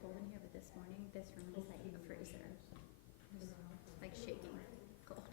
cold in here, but this morning, this room was like a freezer. It was like shaking cold.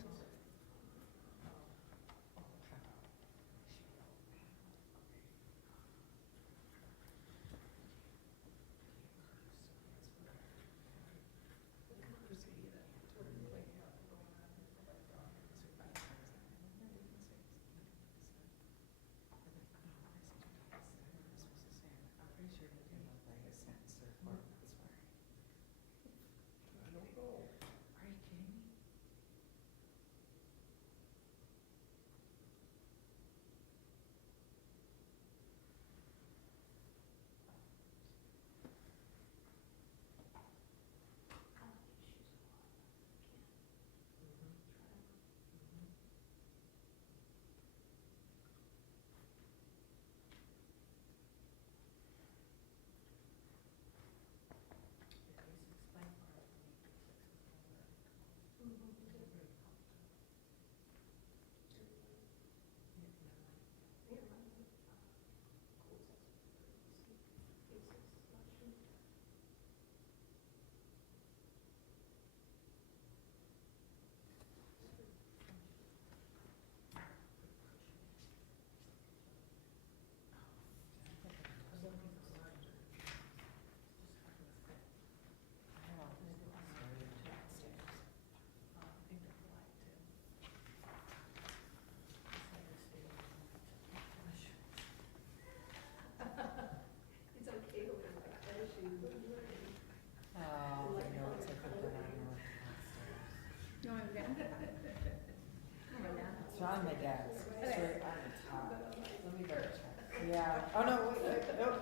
It's on my desk, straight on the top. Let me double check. Yeah. Oh, no, wait, nope.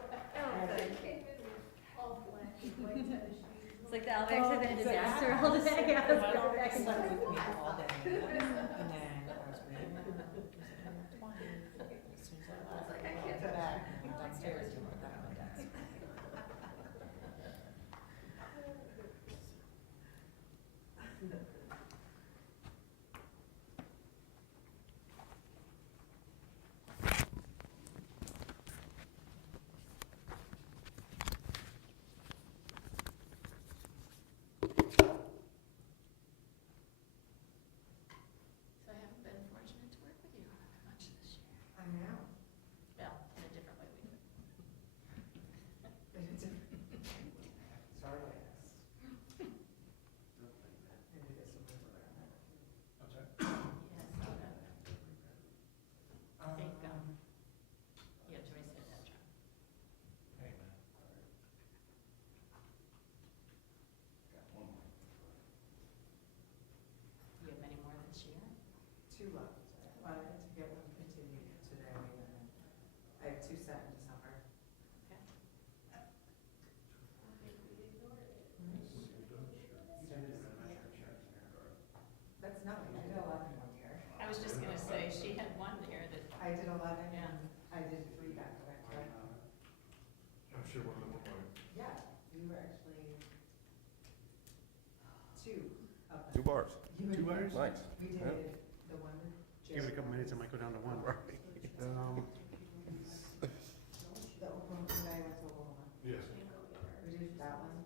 It's like the elevator's have been a disaster all day. I was going back and Slept with forth. me all day. And then I was reading my book, it was in my 20s. As soon as I left, I went back and went downstairs and put that on my desk. So I haven't been fortunate to work with you much this year. I know. Well, in a different way we do. Sorry, yes. Maybe get some more for that. I'm sorry? Yes, I think, yeah, Joyce had that job. Hey, man. Got one more. You have many more this year? 2 left. I had to get one continued today, and I have 2 set in December. Okay. That's nothing, I did 11 one year. I was just gonna say, she had one there that, I did 11 Yeah. and I did 3 back to back, right? I'm sure one of them will. Yeah, we were actually 2 of them. 2 bars. You Two and- bars? Nice. We did Yeah. the one with Give it a Jerry. couple minutes, I might go down to one. The Oklahoma, when I went to Oklahoma. Yes. We did that one.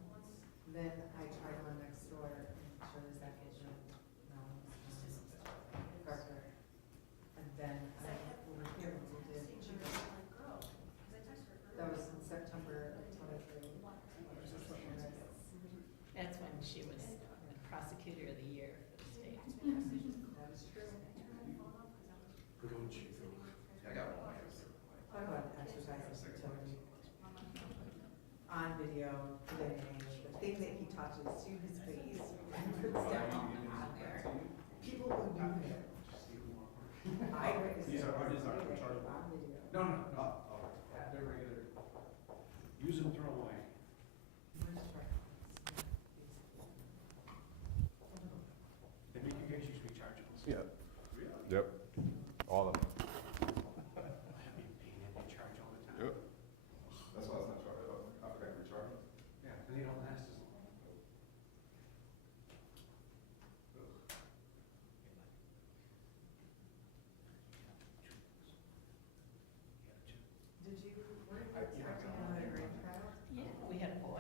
Then I tried one next door in Shirley's that kitchen. No, Gardner. And then when we were here, we did Chico. That was in September of 23. that's when she was the prosecutor of the year for the state. That is true. Good old Chico. I got one. Talk about exercise utility. On video, today, the thing that he touches to his face and puts down on there. People who knew him. I witnessed These it are on rechargeable. video. No, no, no. They're regular. Use and throw away. They make you guys use rechargeables. Yeah. Really? Yep. All of them. I have been paying them recharge all the time. Yep. That's why I was not charged. I forgot to recharge them. Yeah, and they don't last as long. Did you, were you expecting another grade child? Yeah, we had a boy.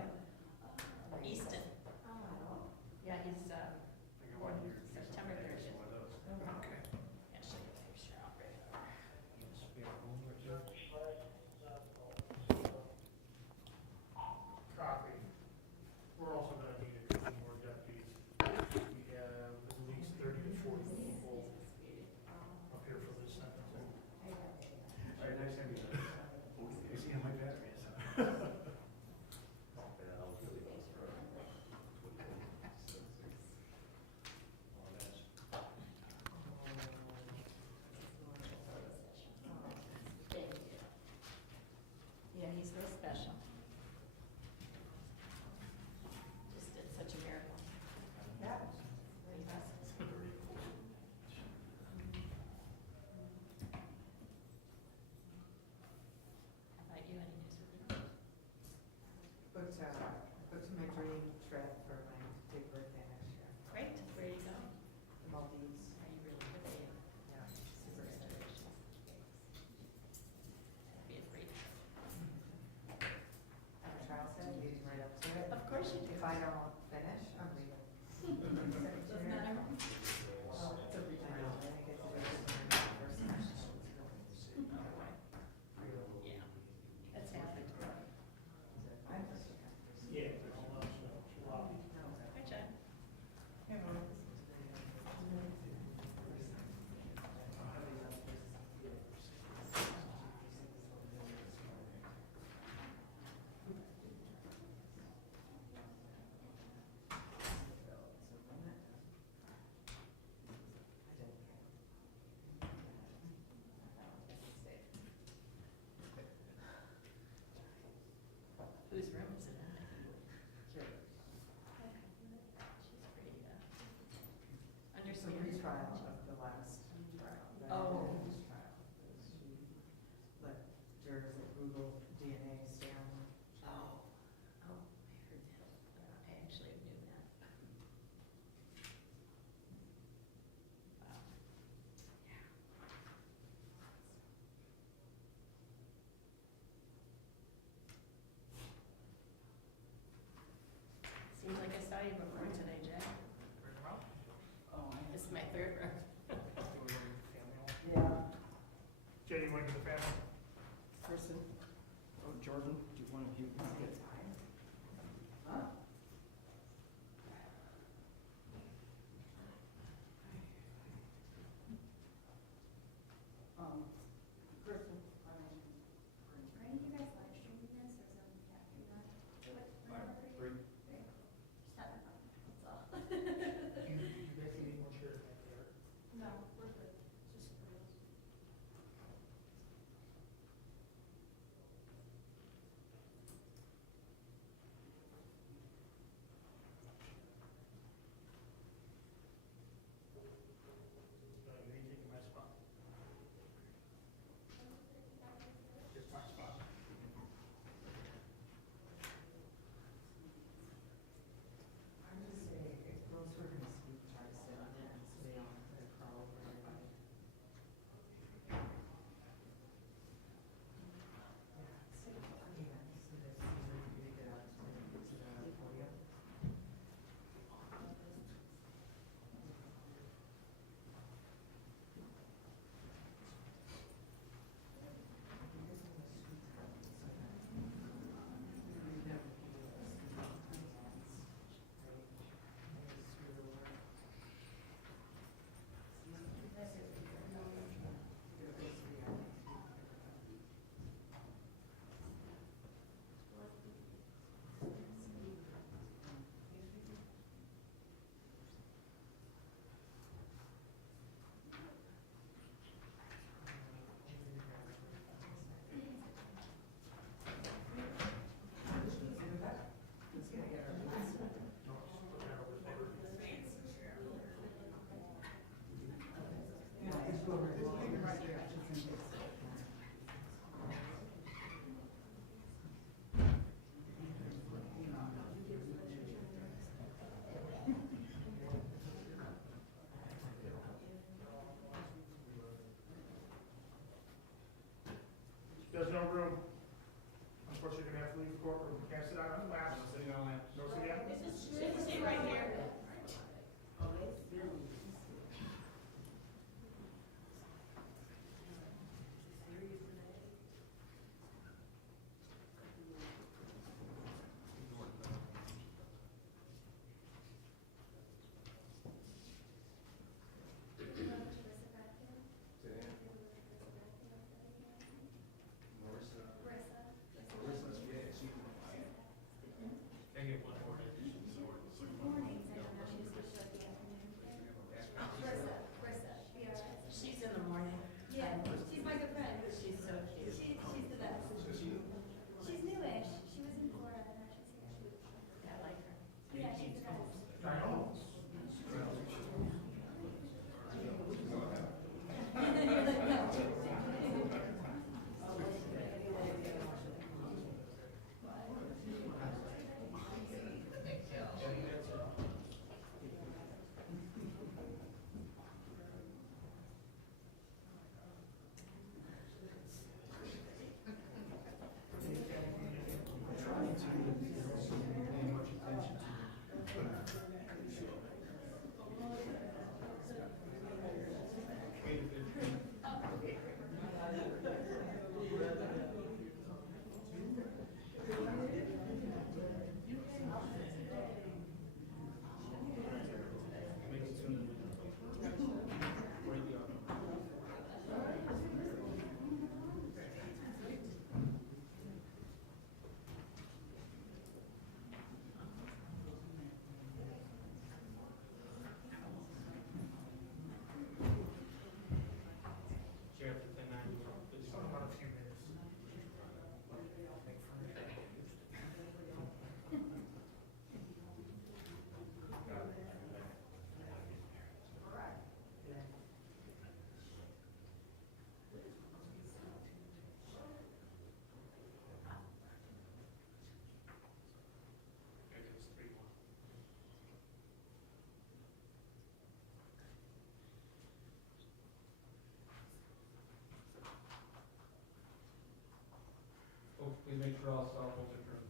saw you before today, Jack. This is my third round. Yeah. Jenny, you want to do the family? Person, oh, Jordan, do you want to view? Huh? Kristen. Are any of you guys live streaming this or something after that? What? Three. Just having fun, that's all. You guys need any more chairs back there? No, we're good. Just for those. You ain't taking my spot. Just my spot. I would just say, if those who are gonna speak, try to sit on it, so they don't put a crowd over everybody. Yeah, sit, yeah, so that you can get up to the podium. There's no room. Unfortunately, you're gonna have to leave the courtroom. Can't sit on a lap. Sitting on that. No sitting. Sit right here. She's in the morning. Yeah, she's my good friend. She's so cute. She's the best. She's newish. She was in Florida and now she's here. I like her. Yeah, she's the best. I know. Please make sure all cell phones are turned.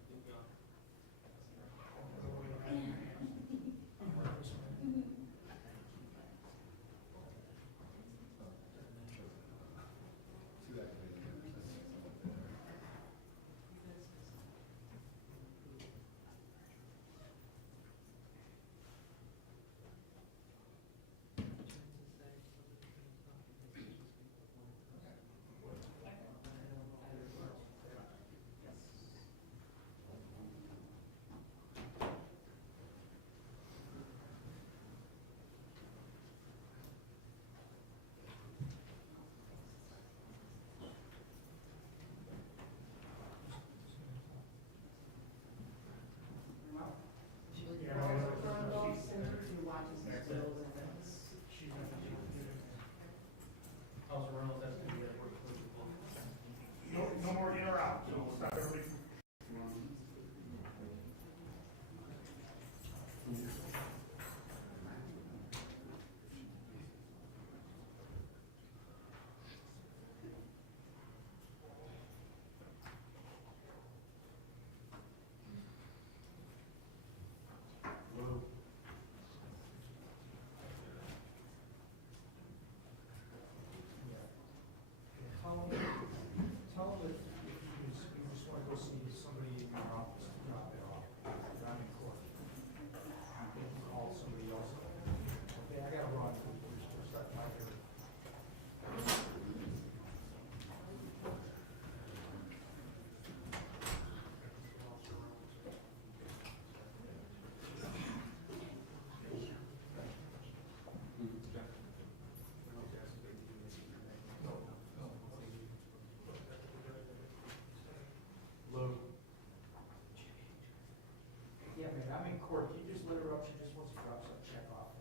court, can you just let her up? She just wants to drop some check off.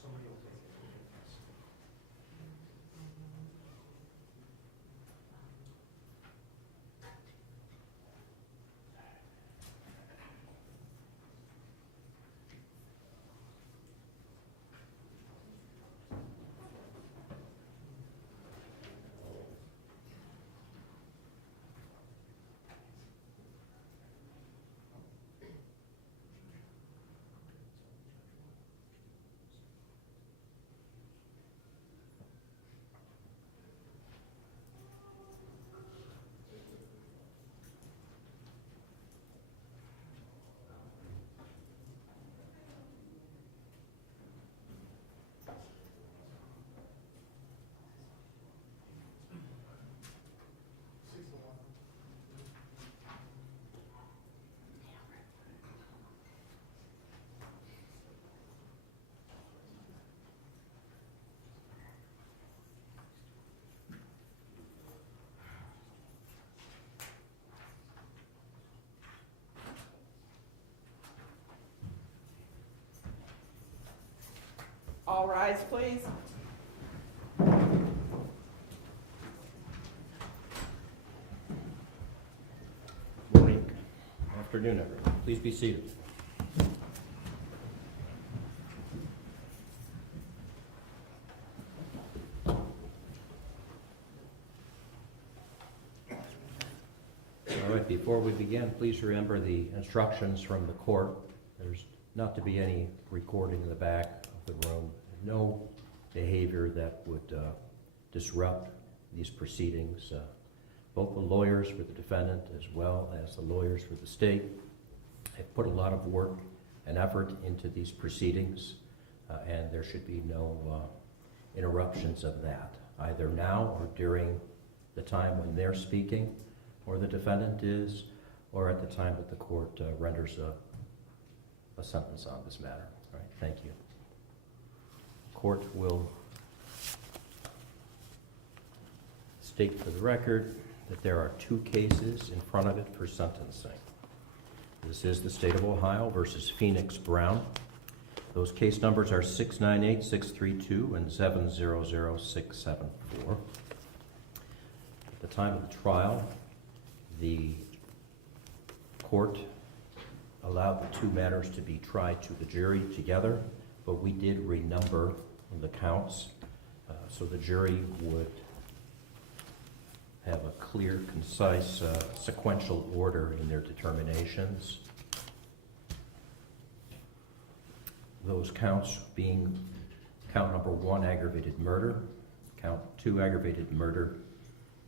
Somebody will take it. All rise, please. Morning, afternoon, everyone. Please be seated. All right, before we begin, please remember the instructions from the court. There's not to be any recording in the back of the room. No behavior that would disrupt these proceedings. Both the lawyers for the defendant as well as the lawyers for the state have put a lot of work and effort into these proceedings, and there should be no interruptions of that, either now or during the time when they're speaking, or the defendant is, or at the time that the court renders a sentence on this matter. All right, thank you. Court will state for the record that there are two cases in front of it for sentencing. This is the State of Ohio versus Phoenix Brown. Those case numbers are 698-632 and 700-674. At the time of the trial, the court allowed the two matters to be tried to the jury together, but we did renumber the counts so the jury would have a clear, concise, sequential order in their determinations. Those counts being count number 1, aggravated murder, count 2, aggravated murder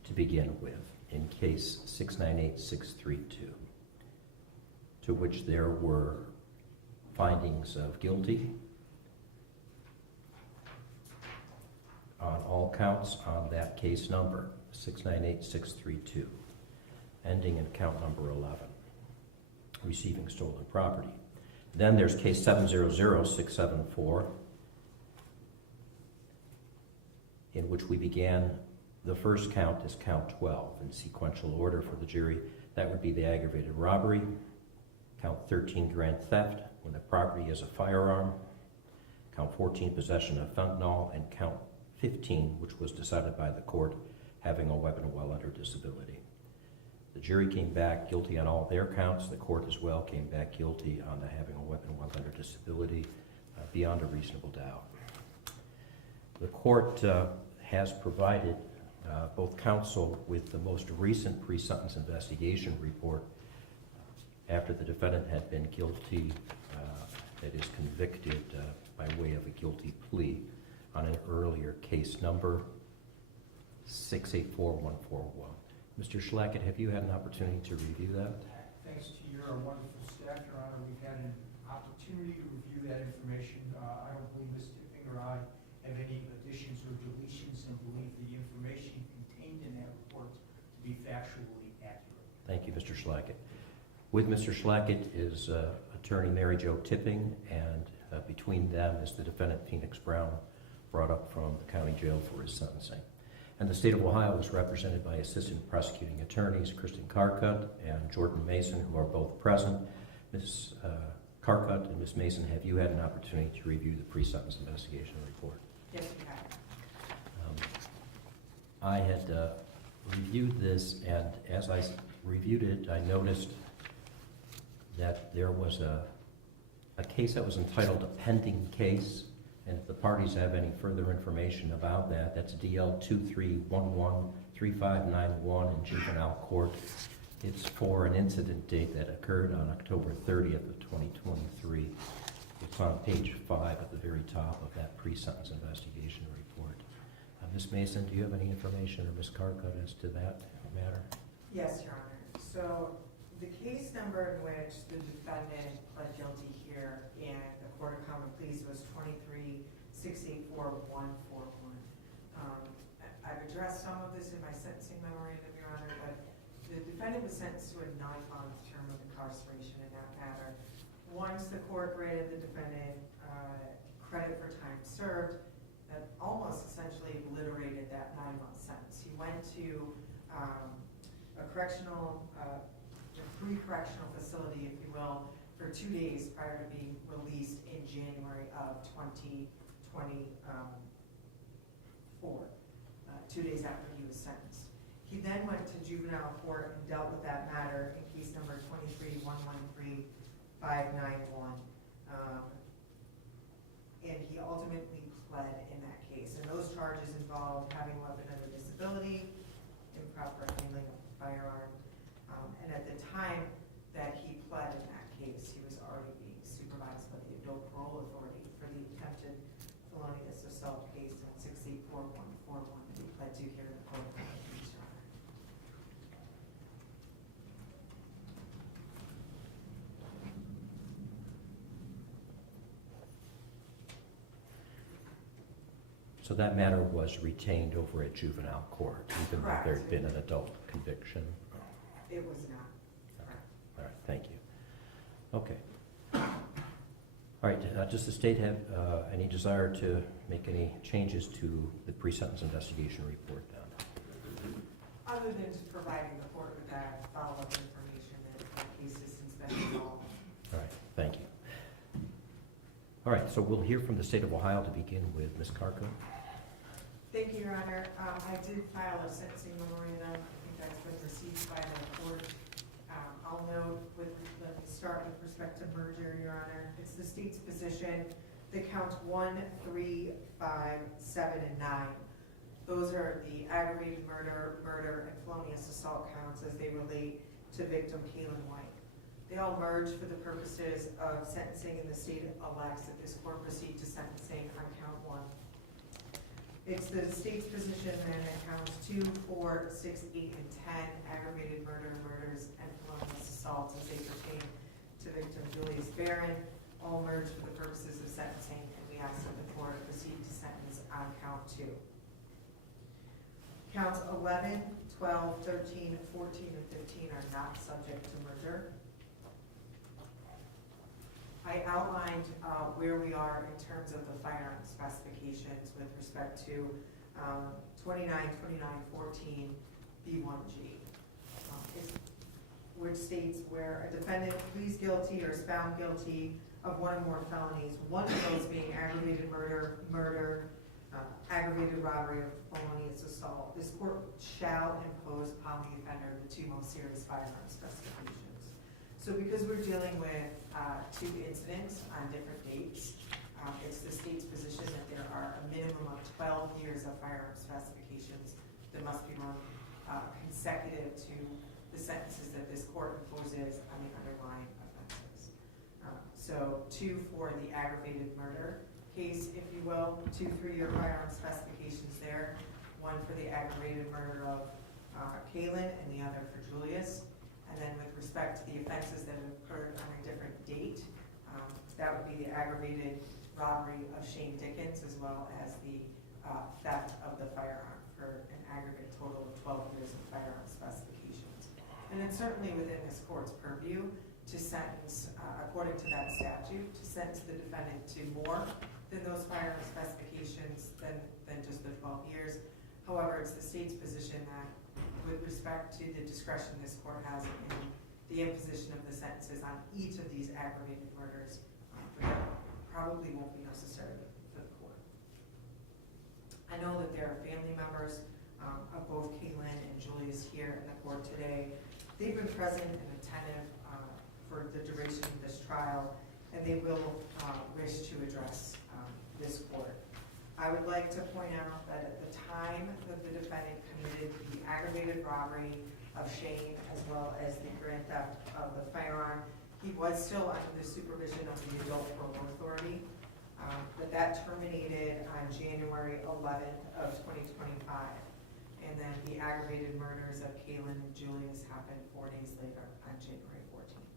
to begin with in case 698-632, to which there were findings of guilty on all counts on that case number, 698-632, ending in count number 11, receiving stolen property. Then there's case 700-674, in which we began. The first count is count 12 in sequential order for the jury. That would be the aggravated robbery, count 13, grand theft when the property is a firearm, count 14, possession of fentanyl, and count 15, which was decided by the court, having a weapon while under disability. The jury came back guilty on all their counts. The court as well came back guilty on the having a weapon while under disability beyond a reasonable doubt. The court has provided both counsel with the most recent pre-sentence investigation report after the defendant had been guilty, that is convicted by way of a guilty plea on an earlier case number 684141. Mr. Schlackett, have you had an opportunity to review that? Thanks to your wonderful staff, Your Honor, we've had an opportunity to review that information. I don't believe Ms. Tipping or I have any additions or deletions and believe the information contained in that report to be factually accurate. Thank you, Mr. Schlackett. With Mr. Schlackett is attorney Mary Jo Tipping, and between them is the defendant Phoenix Brown, brought up from the county jail for his sentencing. And the state of Ohio is represented by assistant prosecuting attorneys Kristen Carcutt and Jordan Mason, who are both present. Ms. Carcutt and Ms. Mason, have you had an opportunity to review the pre-sentence investigation report? Yes, we have. I had reviewed this, and as I reviewed it, I noticed that there was a case that was entitled a pending case, and if the parties have any further information about that, that's DL 23113591 in juvenile court. It's for an incident date that occurred on October 30th of 2023. It's on page 5 at the very top of that pre-sentence investigation report. Ms. Mason, do you have any information, or Ms. Carcutt, as to that matter? Yes, Your Honor. So the case number in which the defendant pled guilty here in the Court of Common Pleas was 23-684-141. I've addressed some of this in my sentencing memorandum, Your Honor, but the defendant was sentenced to a 9-month term of incarceration in that matter. Once the court granted the defendant credit for time served, that almost essentially obliterated that 9-month sentence. He went to a pre-correctional facility, if you will, for 2 days prior to being released in January of 2024, 2 days after he was sentenced. He then went to juvenile court and dealt with that matter in case number 23-113-591, and he ultimately pled in that case. And those charges involved having a weapon under disability, improper handling of a firearm, and at the time that he pled in that case, he was already being supervised by the Adult Parole Authority for the attempted felonious assault case on 684-141 that he pled to here in the Court of Common Pleas, Your Honor. So that matter was retained over at juvenile court, even though there had been an adult conviction? It was not. All right, thank you. Okay. All right, does the state have any desire to make any changes to the pre-sentence investigation report then? Other than just providing the court with that follow-up information that the case has since been resolved. All right, thank you. All right, so we'll hear from the state of Ohio to begin with Ms. Carcutt. Thank you, Your Honor. I did file a sentencing memorandum. I think that's been received by the court. I'll note, let me start with respect to merger, Your Honor. It's the state's position that counts 1, 3, 5, 7, and 9. Those are the aggravated murder, and felonious assault counts as they relate to victim Khalyn White. They all merge for the purposes of sentencing, and the state elects that this court proceed to sentencing on count 1. It's the state's position that it counts 2, 4, 6, 8, and 10 aggravated murders, and felonious assaults as they pertain to victim Julius Brown, all merge for the purposes of sentencing, and we ask that the court proceed to sentence on count 2. Counts 11, 12, 13, 14, and 15 are not subject to merger. I outlined where we are in terms of the firearm specifications with respect to 29-14 B1G, which states where a defendant pleads guilty or is found guilty of one or more felonies, one of those being aggravated murder, aggravated robbery, or felonious assault, this court shall impose upon the offender the 2 most serious firearm specifications. So because we're dealing with 2 incidents on different dates, it's the state's position that there are a minimum of 12 years of firearm specifications that must be run consecutive to the sentences that this court imposes on the underlying offenses. So 2 for the aggravated murder case, if you will, 2 3-year firearm specifications there, 1 for the aggravated murder of Khalyn and the other for Julius. And then with respect to the offenses that have occurred on a different date, that would be the aggravated robbery of Shane Dickens, as well as the theft of the firearm for an aggregate total of 12 years of firearm specifications. And it's certainly within this court's purview to sentence, according to that statute, to sentence the defendant to more than those firearm specifications than just the 12 years. However, it's the state's position that with respect to the discretion this court has in the imposition of the sentences on each of these aggravated murders, but that probably won't be necessary for the court. I know that there are family members of both Khalyn and Julius here in the court today. They've been present and attentive for the duration of this trial, and they will wish to address this court. I would like to point out that at the time that the defendant committed the aggravated robbery of Shane as well as the grand theft of the firearm, he was still under the supervision of the Adult Parole Authority, but that terminated on January 11th of 2025. And then the aggravated murders of Khalyn and Julius happened 4 days later on January 14th.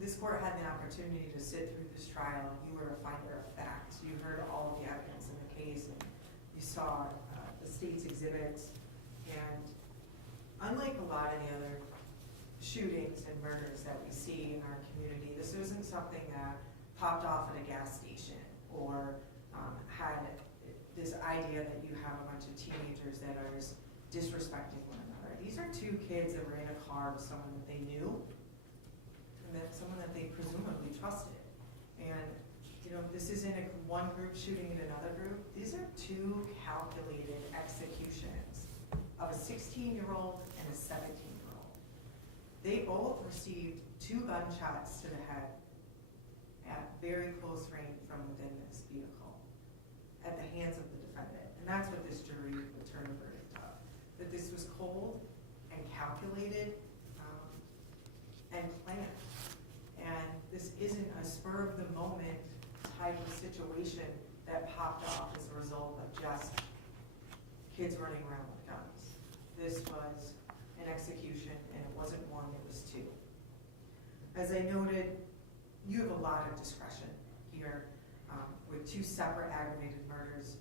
This court had the opportunity to sit through this trial. You were a finder of fact. You heard all of the evidence in the case, and you saw the state's exhibits. And unlike a lot of the other shootings and murders that we see in our community, this isn't something that popped off at a gas station or had this idea that you have a bunch of teenagers that are just disrespecting one another. These are two kids that were in a car with someone that they knew, and that someone that they presumably trusted. And you know, this isn't one group shooting at another group. These are two calculated executions of a 16-year-old and a 17-year-old. They both received 2 gunshots to the head at very close range from within this vehicle at the hands of the defendant. And that's what this jury returned a verdict of. That this was cold and calculated and planned. And this isn't a spur of the moment type of situation that popped off as a result of just kids running around with guns. This was an execution, and it wasn't one, it was 2. As I noted, you have a lot of discretion here with 2 separate aggravated murders.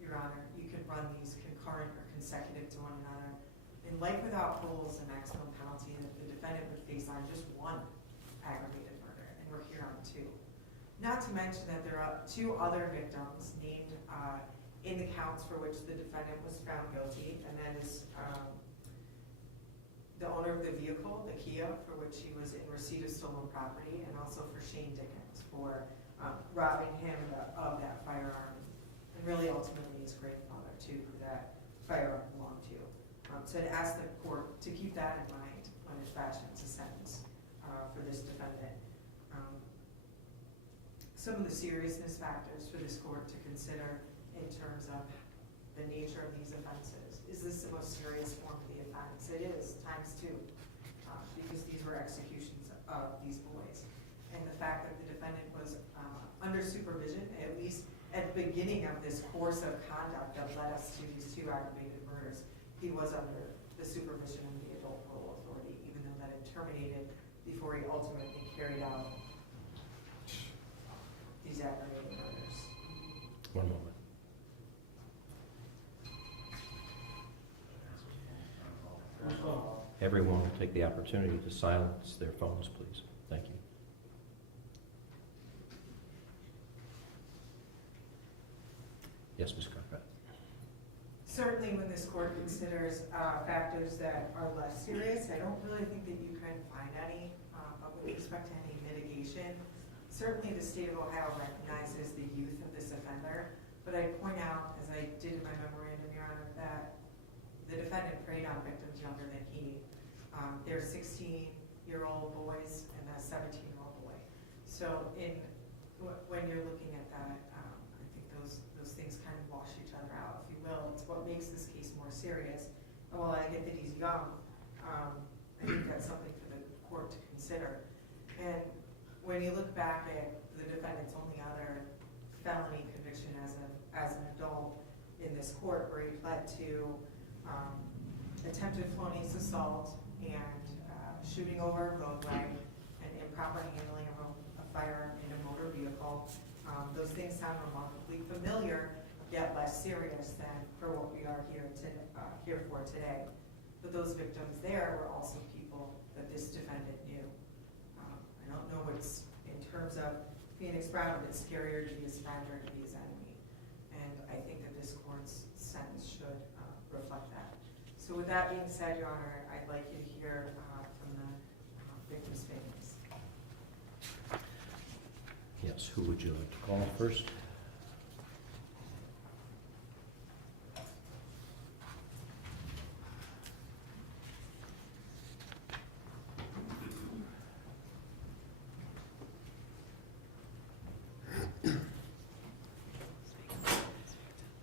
Your Honor, you can run these concurrent or consecutive to one another. In life without parole is the maximum penalty that the defendant would face on just 1 aggravated murder, and we're here on 2. Not to mention that there are 2 other victims named in the counts for which the defendant was found guilty, and that is the owner of the vehicle, the Kia, for which he was in receipt of stolen property, and also for Shane Dickens for robbing him of that firearm, and really ultimately his grandfather too, who that firearm belonged to. So I'd ask the court to keep that in mind when it fashions a sentence for this defendant. Some of the seriousness factors for this court to consider in terms of the nature of these offenses. Is this the most serious form of the offense? It is, ×2, because these were executions of these boys. And the fact that the defendant was under supervision, at least at the beginning of this course of conduct that led us to these 2 aggravated murders, he was under the supervision of the Adult Parole Authority, even though that had terminated before he ultimately carried out these aggravated murders. One moment. Everyone will take the opportunity to silence their phones, please. Thank you. Yes, Ms. Carpet. Certainly when this court considers factors that are less serious, I don't really think that you can find any with respect to any mitigation. Certainly the state of Ohio recognizes the youth of this offender, but I point out, as I did in my memorandum, Your Honor, that the defendant preyed on victims younger than he. They're 16-year-old boys and a 17-year-old boy. So when you're looking at that, I think those things kind of wash each other out, if you will. It's what makes this case more serious. And while I get that he's young, I think that's something for the court to consider. And when you look back at the defendant's only other felony conviction as an adult in this court, where he pled to attempted felonious assault and shooting over a roadway and improper handling of a firearm in a motor vehicle, those things sound remarkably familiar, yet less serious than for what we are here for today. But those victims there were also people that this defendant knew. I don't know what's, in terms of Phoenix Brown, if it's scarier to be his friend or to be his enemy. And I think that this court's sentence should So with that being said, Your Honor, I'd like you to hear from the victim's families. Yes, who would you like to call first?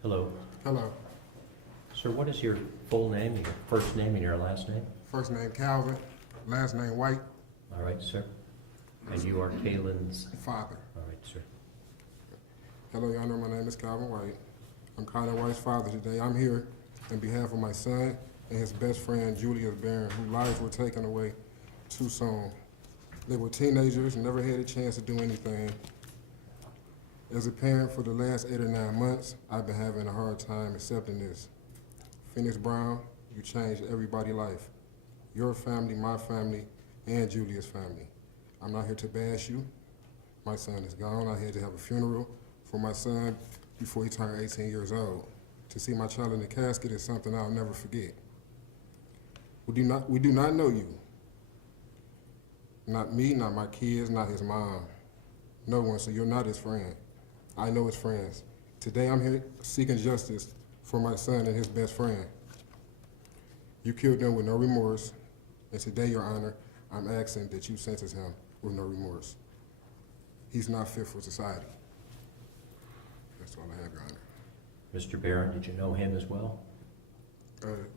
Hello. Hello. Sir, what is your full name, your first name and your last name? First name Calvin, last name White, All right, sir. And you are Khalyn's, father. all right, sir. Hello, Your Honor, my name is Calvin White. I'm Khalyn White's father today. I'm here on behalf of my son and his best friend, Julius Brown, whose lives were taken away too soon. They were teenagers, never had a chance to do anything. As a parent for the last 8 or 9 months, I've been having a hard time accepting this. Phoenix Brown, you changed everybody's life. Your family, my family, and Julius' family. I'm not here to bash you. My son is gone. I had to have a funeral for my son before he turned 18 years old. To see my child in the casket is something I'll never forget. We do not know you. Not me, not my kids, not his mom. No one, so you're not his friend. I know his friends. Today I'm here seeking justice for my son and his best friend. You killed them with no remorse, and today, Your Honor, I'm asking that you sentence him with no remorse. He's not fit for society. That's all I have, Your Honor. Mr. Barron, did you know him as well?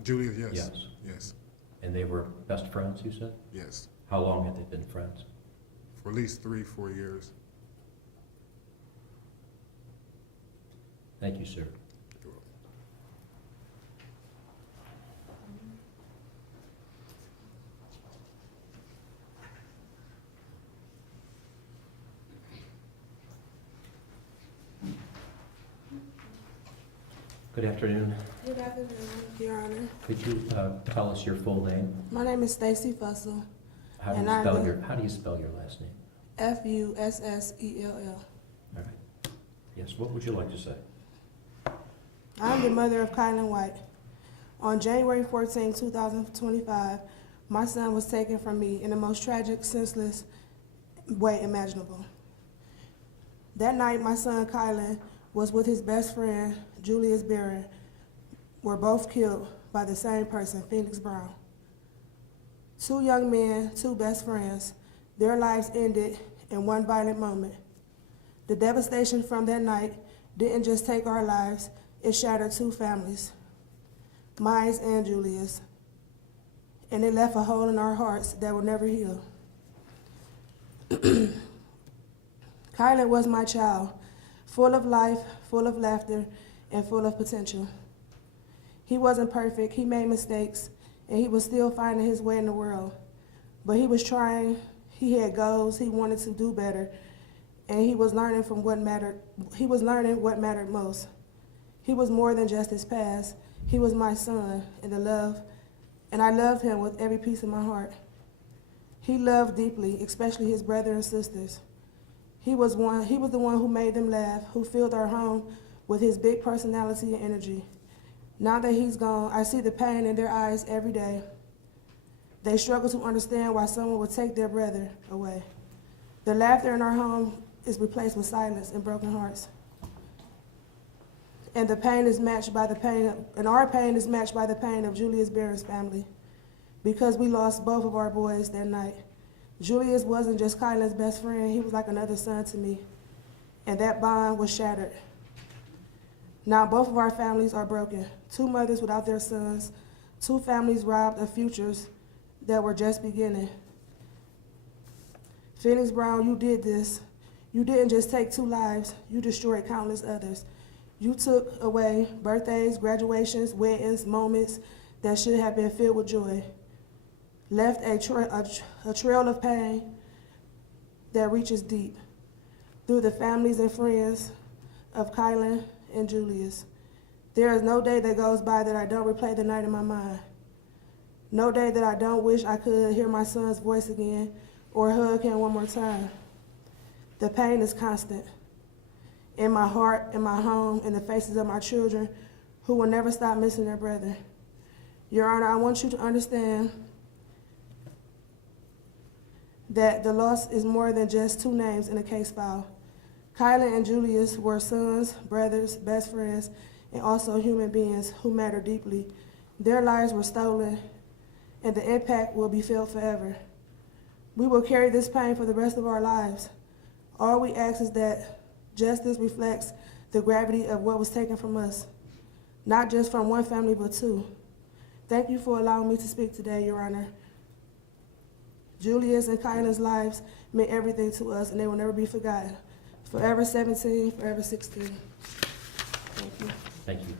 Julius, yes. Yes. Yes, And they were best friends, you said? yes. How long had they been friends? For at least 3-4 years. Thank you, sir. Good afternoon. Good afternoon, Your Honor. Could you tell us your full name? My name is Stacy Fussell, How do you And I spell live- your, how do you spell your last name? Fussell. All right. Yes, what would you like to say? I'm the mother of Khalyn White. On January 14, 2025, my son was taken from me in the most tragic, senseless way imaginable. That night, my son Khalyn was with his best friend, Julius Brown, were both killed by the same person, Phoenix Brown. 2 young men, 2 best friends, their lives ended in one violent moment. The devastation from that night didn't just take our lives, it shattered 2 families, mine and Julius. And it left a hole in our hearts that will never heal. Khalyn was my child, full of life, full of laughter, and full of potential. He wasn't perfect, he made mistakes, and he was still finding his way in the world. But he was trying, he had goals, he wanted to do better, and he was learning from what mattered. He was learning what mattered most. He was more than just his past. He was my son and and I loved him with every piece of my heart. He loved deeply, especially his brother and sisters. He was the one who made them laugh, who filled our home with his big personality and energy. Now that he's gone, I see the pain in their eyes every day. They struggle to understand why someone would take their brother away. The laughter in our home is replaced with silence and broken hearts. And the pain is matched by the pain, and our pain is matched by the pain of Julius Brown's family, because we lost both of our boys that night. Julius wasn't just Khalyn's best friend, he was like another son to me, and that bond was shattered. Now both of our families are broken, 2 mothers without their sons, 2 families robbed of futures that were just beginning. Phoenix Brown, you did this. You didn't just take 2 lives, you destroyed countless others. You took away birthdays, graduations, weddings, moments that should have been filled with joy. Left a trail of pain that reaches deep through the families and friends of Khalyn and Julius. There is no day that goes by that I don't replay the night in my mind. No day that I don't wish I could hear my son's voice again or hug him one more time. The pain is constant. In my heart, in my home, in the faces of my children who will never stop missing their brother. Your Honor, I want you to understand that the loss is more than just two names in a case file. Khalyn and Julius were sons, brothers, best friends, and also human beings who matter deeply. Their lives were stolen, and the impact will be felt forever. We will carry this pain for the rest of our lives. All we ask is that justice reflects the gravity of what was taken from us, not just from one family, but two. Thank you for allowing me to speak today, Your Honor. Julius and Khalyn's lives meant everything to us, and they will never be forgotten. Forever 17, forever 16. Thank you. Thank you.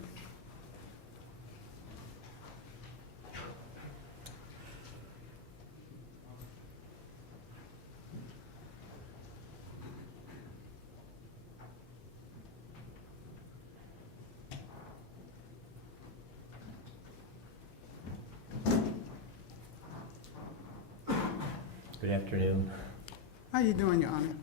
Good afternoon. How you doing, Your Honor?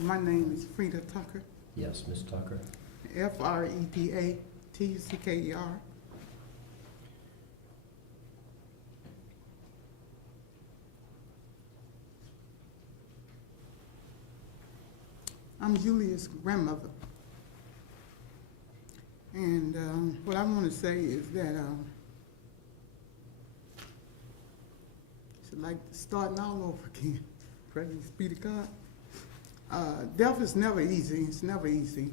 My name is Frida Tucker. Yes, Ms. Tucker. F-R-E-D-A-T-U-C-K-E-R. I'm Julius' grandmother. And what I want to say is that it's like starting all over again. Praise be to God. Death is never easy. It's never easy.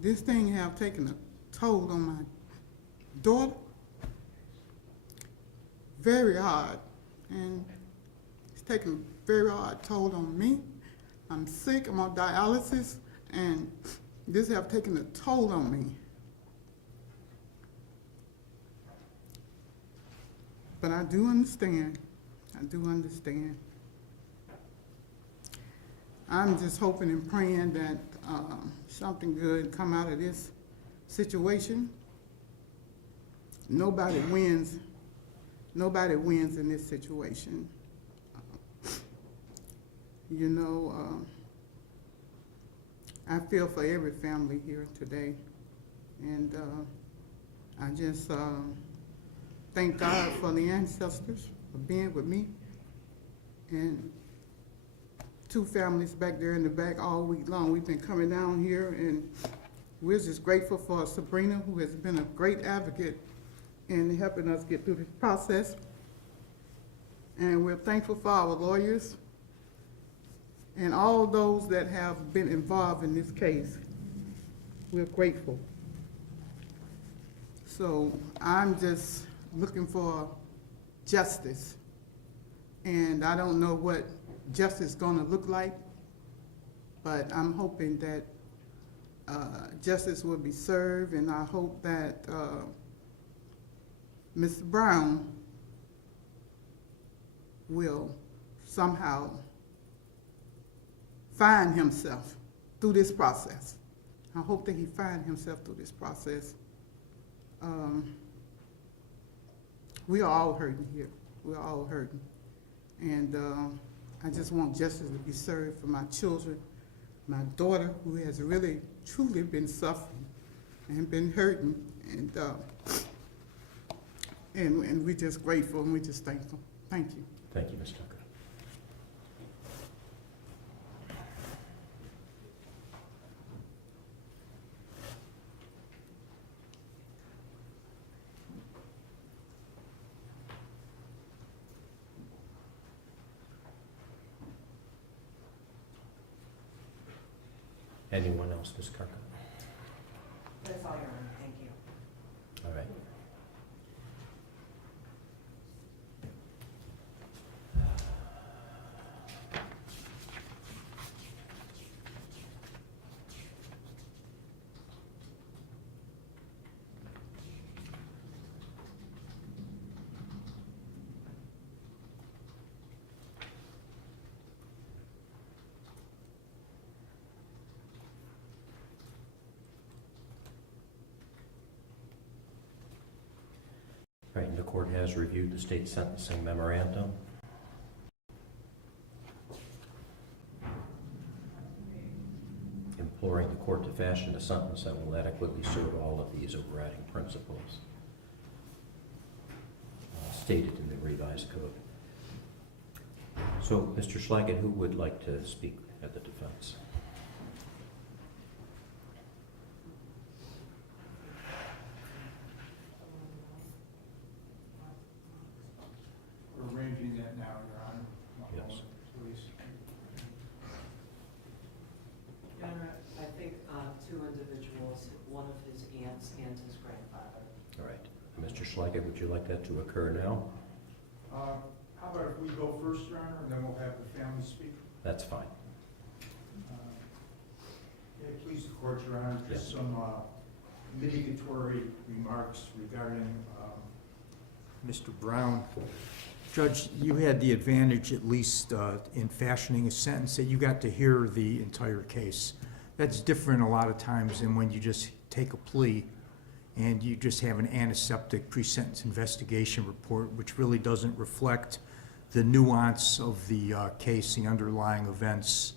This thing have taken a toll on my daughter. Very hard. And it's taken a very hard toll on me. I'm sick. I'm on dialysis. And this have taken a toll on me. But I do understand. I do understand. I'm just hoping and praying that something good come out of this situation. Nobody wins. Nobody wins in this situation. You know, I feel for every family here today. And I just thank God for the ancestors for being with me, and two families back there in the back all week long. We've been coming down here, and we're just grateful for Sabrina, who has been a great advocate in helping us get through this process. And we're thankful for our lawyers and all those that have been involved in this case. We're grateful. So I'm just looking for justice. And I don't know what justice is going to look like, but I'm hoping that justice will be served, and I hope that Mr. Brown will somehow find himself through this process. I hope that he find himself through this process. We are all hurting here. We're all hurting. And I just want justice to be served for my children, my daughter, who has really, truly been suffering and been hurting. And we're just grateful and we're just thankful. Thank you. Thank you, Ms. Tucker. Anyone else, Ms. Carter? That's all, Your Honor. Thank you. All right. Right, and the court has reviewed the state sentencing memorandum. imploring the court to fashion a sentence that will adequately serve all of these overriding principles stated in the revised code. So, Mr. Schlagen, who would like to speak at the defense? We're arranging that now, Your Honor. Yes. Please. Your Honor, I think two individuals, one of his aunts and his grandfather. All right. Mr. Schlagen, would you like that to occur now? How about if we go first, Your Honor, and then we'll have the family speak? That's fine. Please, the court, Your Honor, just some mitigatory remarks regarding Mr. Brown. Judge, you had the advantage, at least in fashioning a sentence, that you got to hear the entire case. That's different a lot of times than when you just take a plea and you just have an antiseptic pre-sentence investigation report, which really doesn't reflect the nuance of the case, the underlying events.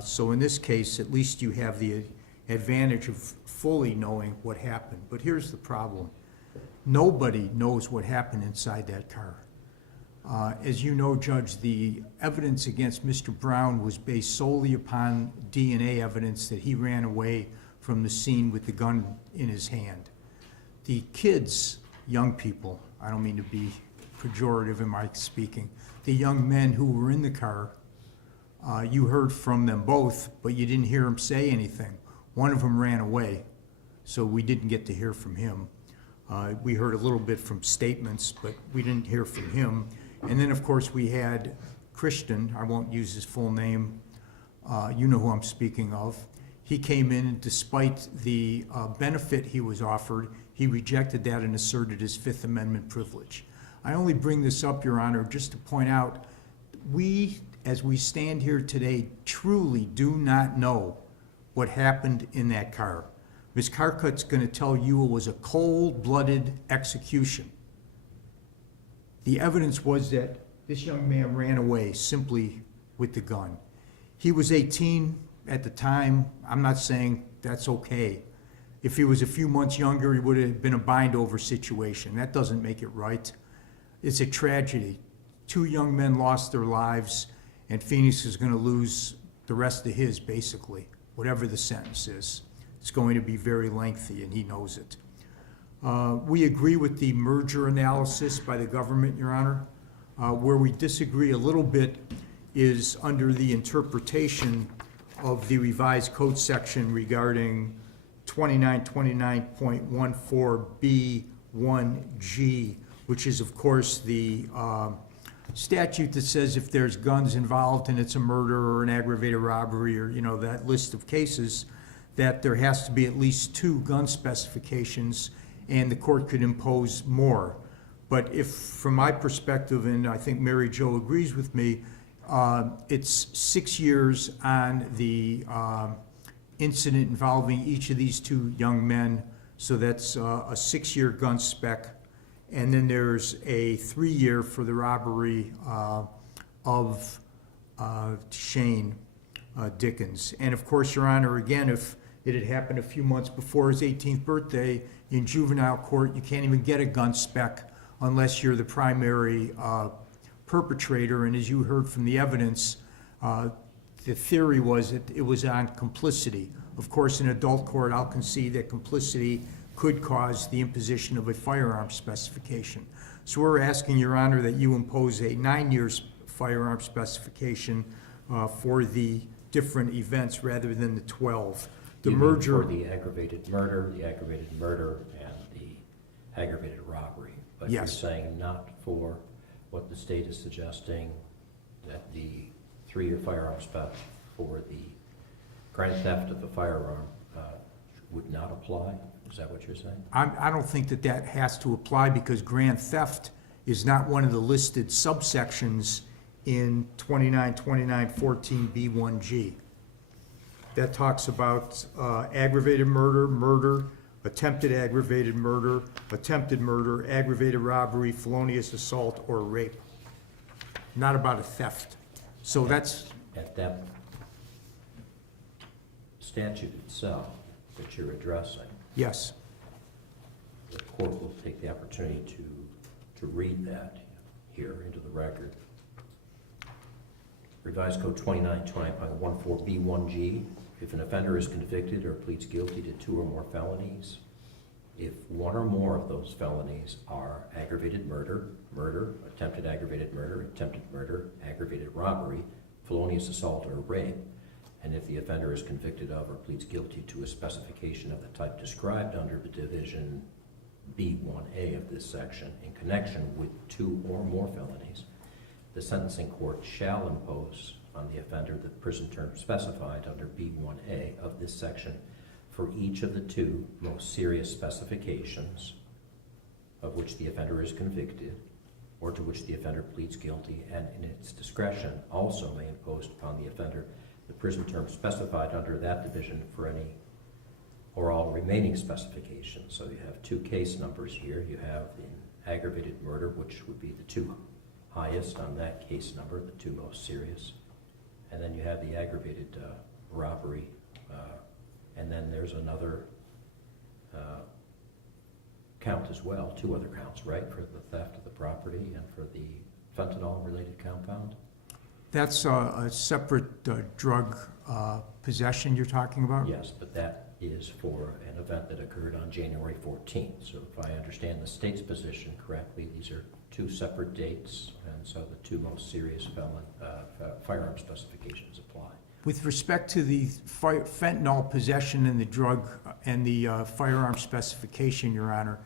So in this case, at least you have the advantage of fully knowing what happened. But here's the problem. Nobody knows what happened inside that car. As you know, Judge, the evidence against Mr. Brown was based solely upon DNA evidence that he ran away from the scene with the gun in his hand. The kids, young people, I don't mean to be pejorative in my speaking, the young men who were in the car, you heard from them both, but you didn't hear them say anything. One of them ran away, so we didn't get to hear from him. We heard a little bit from statements, but we didn't hear from him. And then, of course, we had Christian, I won't use his full name, you know who I'm speaking of. He came in, and despite the benefit he was offered, he rejected that and asserted his Fifth Amendment privilege. I only bring this up, Your Honor, just to point out, we, as we stand here today, truly do not know what happened in that car. Ms. Carcutt's going to tell you it was a cold-blooded execution. The evidence was that this young man ran away simply with the gun. He was 18 at the time. I'm not saying that's okay. If he was a few months younger, he would have been a bind-over situation. That doesn't make it right. It's a tragedy. Two young men lost their lives, and Phoenix is going to lose the rest of his, basically, whatever the sentence is. It's going to be very lengthy, and he knows it. We agree with the merger analysis by the government, Your Honor. Where we disagree a little bit is under the interpretation of the revised code section regarding 2929.14B1G, which is, of course, the statute that says if there's guns involved and it's a murder or an aggravated robbery or, you know, that list of cases, that there has to be at least 2 gun specifications and the court could impose more. But if, from my perspective, and I think Mary Jo agrees with me, it's 6 years on the incident involving each of these 2 young men, so that's a 6-year gun spec. And then there's a 3-year for the robbery of Shane Dickens. And of course, Your Honor, again, if it had happened a few months before his 18th birthday, in juvenile court, you can't even get a gun spec unless you're the primary perpetrator. And as you heard from the evidence, the theory was that it was on complicity. Of course, in adult court, I'll concede that complicity could cause the imposition of a firearm specification. So we're asking, Your Honor, that you impose a 9-year firearm specification for the different events rather than the 12. The merger for the aggravated murder, and the aggravated robbery. But yes. You're saying not for what the state is suggesting, that the 3-year firearm spec for the grand theft of a firearm would not apply? Is that what you're saying? I don't think that that has to apply because grand theft is not one of the listed subsections in 2929.14B1G. That talks about aggravated murder, attempted aggravated murder, aggravated robbery, felonious assault, or rape. Not about a theft. So that's... At that statute itself that you're addressing. Yes. The court will take the opportunity to read that here into the record. Revised Code 29.14B1G, if an offender is convicted or pleads guilty to 2 or more felonies, if 1 or more of those felonies are aggravated murder, attempted aggravated murder, aggravated robbery, felonious assault, or rape, and if the offender is convicted of or pleads guilty to a specification of the type described under the Division B1A of this section in connection with 2 or more felonies, the sentencing court shall impose on the offender the prison term specified under B1A of this section for each of the 2 most serious specifications of which the offender is convicted or to which the offender pleads guilty, and in its discretion also may impose upon the offender the prison term specified under that division for any or all remaining specifications. So you have 2 case numbers here. You have the aggravated murder, which would be the 2 highest on that case number, the 2 most serious. And then you have the aggravated robbery, and then there's another count as well, 2 other counts, right, for the theft of the property and for the fentanyl-related compound? That's a separate drug possession you're talking about? Yes, but that is for an event that occurred on January 14th. So if I understand the state's position correctly, these are 2 separate dates, and so the 2 most serious firearm specifications apply. With respect to the fentanyl possession and the drug and the firearm specification, Your Honor,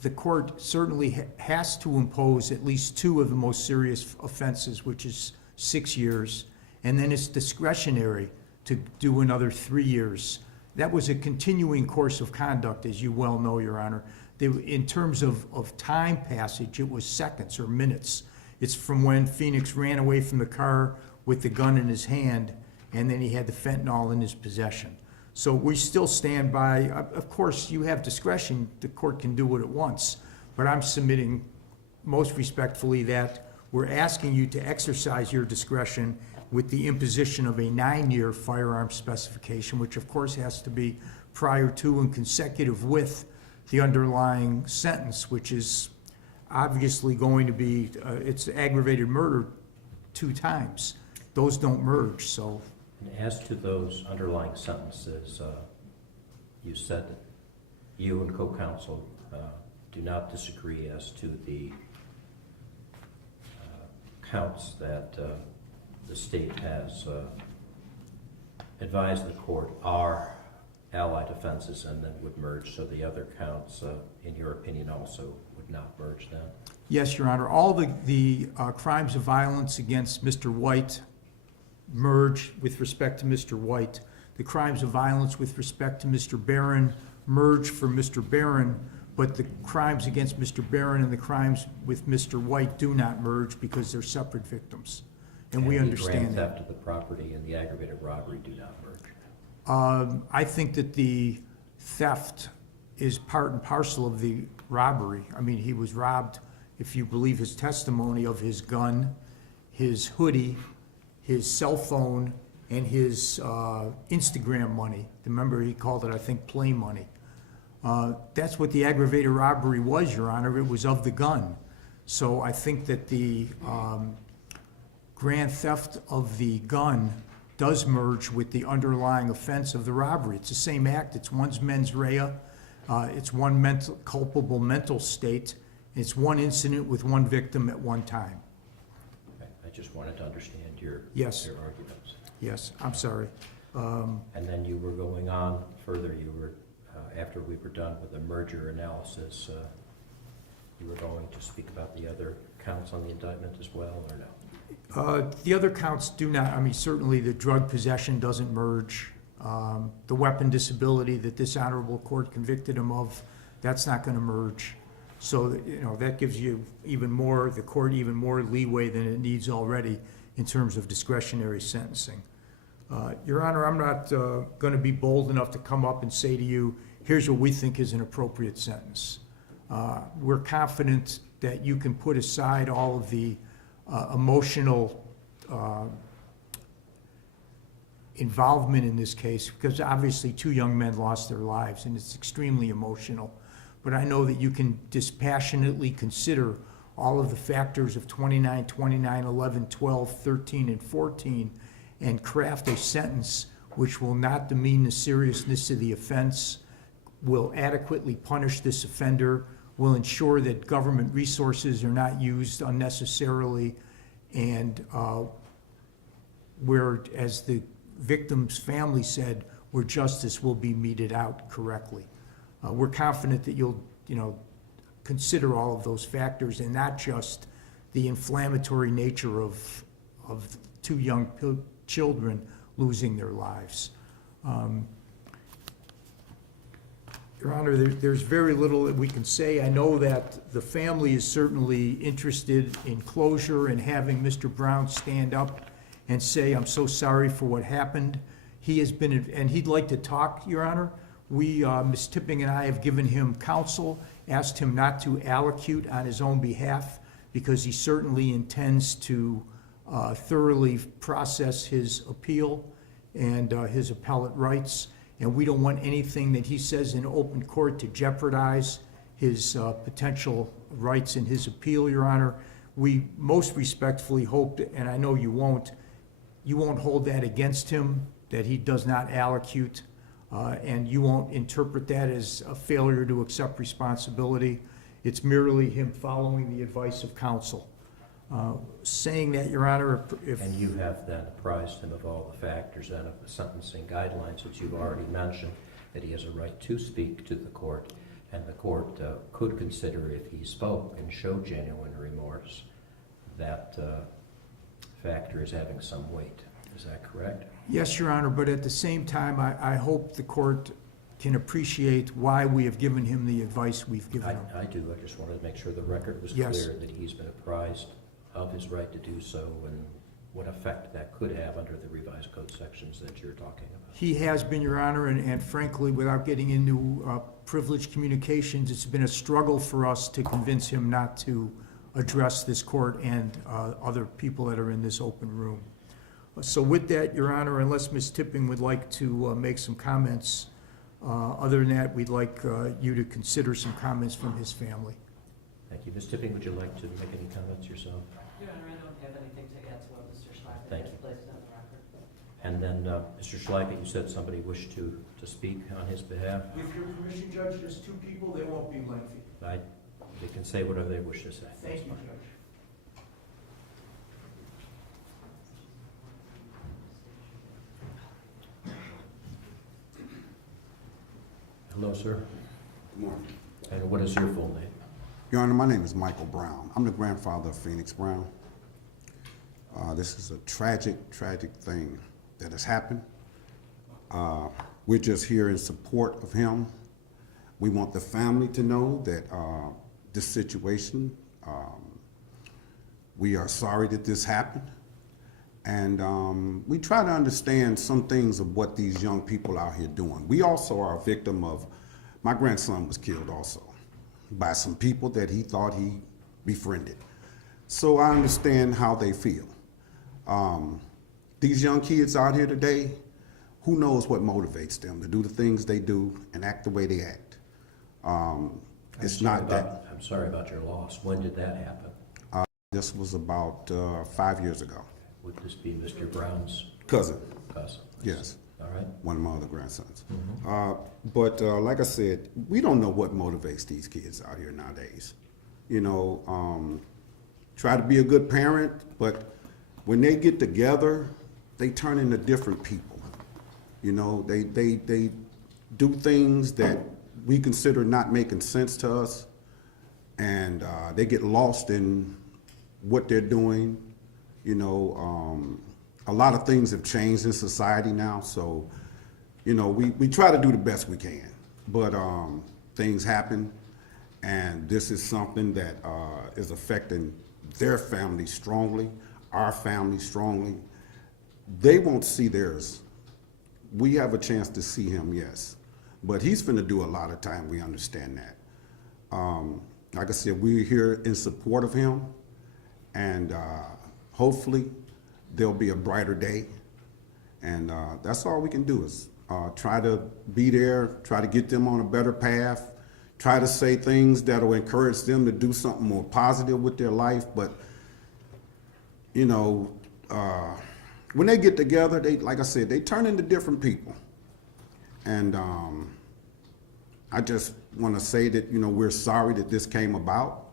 the court certainly has to impose at least 2 of the most serious offenses, which is 6 years, and then it's discretionary to do another 3 years. That was a continuing course of conduct, as you well know, Your Honor. In terms of time passage, it was seconds or minutes. It's from when Phoenix ran away from the car with the gun in his hand, and then he had the fentanyl in his possession. So we still stand by, of course, you have discretion, the court can do it at once, but I'm submitting most respectfully that we're asking you to exercise your discretion with the imposition of a 9-year firearm specification, which of course has to be prior to and consecutive with the underlying sentence, which is obviously going to be, it's aggravated murder 2 times. Those don't merge, so. And as to those underlying sentences, you said that you and co-counsel do not disagree as to the counts that the state has advised the court are allied offenses and then would merge, so the other counts, in your opinion, also would not merge then? Yes, Your Honor. All the crimes of violence against Mr. White merge with respect to Mr. White. The crimes of violence with respect to Mr. Barron merge for Mr. Barron, but the crimes against Mr. Barron and the crimes with Mr. White do not merge because they're separate victims. And we understand that. The grand theft of the property and the aggravated robbery do not merge. I think that the theft is part and parcel of the robbery. I mean, he was robbed, if you believe his testimony, of his gun, his hoodie, his cell phone, and his Instagram money. Remember, he called it, I think, play money. That's what the aggravated robbery was, Your Honor. It was of the gun. So I think that the grand theft of the gun does merge with the underlying offense of the robbery. It's the same act. It's one's mens rea. It's one culpable mental state. It's one incident with one victim at one time. Okay. I just wanted to understand your arguments. Yes, I'm sorry. And then you were going on further. You were, after we were done with the merger analysis, you were going to speak about the other counts on the indictment as well, or no? The other counts do not. I mean, certainly the drug possession doesn't merge. The weapon disability that this honorable court convicted him of, that's not going to merge. So, you know, that gives you even more, the court even more leeway than it needs already in terms of discretionary sentencing. Your Honor, I'm not going to be bold enough to come up and say to you, here's what we think is an appropriate sentence. We're confident that you can put aside all of the emotional involvement in this case, because obviously 2 young men lost their lives, and it's extremely emotional. But I know that you can dispassionately consider all of the factors of 29, 29, 11, 12, 13, and 14, and craft a sentence which will not demean the seriousness of the offense, will adequately punish this offender, will ensure that government resources are not used unnecessarily, and where, as the victim's family said, where justice will be meted out correctly. We're confident that you'll, consider all of those factors and not just the inflammatory nature of 2 young children losing their lives. Your Honor, there's very little that we can say. I know that the family is certainly interested in closure and having Mr. Brown stand up and say, "I'm so sorry for what happened." He has been, and he'd like to talk, Your Honor. Ms. Tipping and I have given him counsel, asked him not to allocute on his own behalf, because he certainly intends to thoroughly process his appeal and his appellate rights. And we don't want anything that he says in open court to jeopardize his potential rights in his appeal, Your Honor. We most respectfully hope, and I know you won't hold that against him, that he does not allocute, and you won't interpret that as a failure to accept responsibility. It's merely him following the advice of counsel. Saying that, Your Honor, if... And you have then apprised him of all the factors and of the sentencing guidelines that you've already mentioned, that he has a right to speak to the court, and the court could consider, if he spoke and showed genuine remorse, that factor is having some weight. Is that correct? Yes, Your Honor, but at the same time, I hope the court can appreciate why we have given him the advice we've given him. I do. I just wanted to make sure the record was Yes. clear that he's been apprised of his right to do so and what effect that could have under the revised code sections that you're talking about. He has been, Your Honor, and frankly, without getting into privileged communications, it's been a struggle for us to convince him not to address this court and other people that are in this open room. So with that, Your Honor, unless Ms. Tipping would like to make some comments, other than that, we'd like you to consider some comments from his family. Thank you. Ms. Tipping, would you like to make any comments yourself? Your Honor, I don't have anything to add to what Mr. Schleifer Thank has you. placed on the record. And then, Mr. Schleifer, you said somebody wished to speak on his behalf. With your permission, Judge, there's 2 people, they won't be lengthy. They can say whatever they wish to say. Thank you, Judge. Hello, sir. Good morning. And what is your full name? Your Honor, my name is Michael Brown. I'm the grandfather of Phoenix Brown. This is a tragic, tragic thing that has happened. We're just here in support of him. We want the family to know that this situation, we are sorry that this happened. And we try to understand some things of what these young people out here doing. We also are a victim of, my grandson was killed also by some people that he thought he befriended. So I understand how they feel. These young kids out here today, who knows what motivates them to do the things they do and act the way they act. It's not that. I'm sorry about your loss. When did that happen? This was about 5 years ago. Would this be Mr. Brown's Cousin. cousin? Yes. All right. One of my other grandsons. Mm-hmm. But like I said, we don't know what motivates these kids out here nowadays. You know, try to be a good parent, but when they get together, they turn into different people. You know, they do things that we consider not making sense to us, and they get lost in what they're doing. You know, a lot of things have changed in society now, so, you know, we try to do the best we can, but things happen, and this is something that is affecting their family strongly, our family strongly. They won't see theirs. We have a chance to see him, yes, but he's finna do a lot of time, we understand that. Like I said, we're here in support of him, and hopefully there'll be a brighter day, And that's all we can do is try to be there, try to get them on a better path, try to say things that will encourage them to do something more positive with their life. But, you know, when they get together, they, like I said, they turn into different people. And I just want to say that, you know, we're sorry that this came about,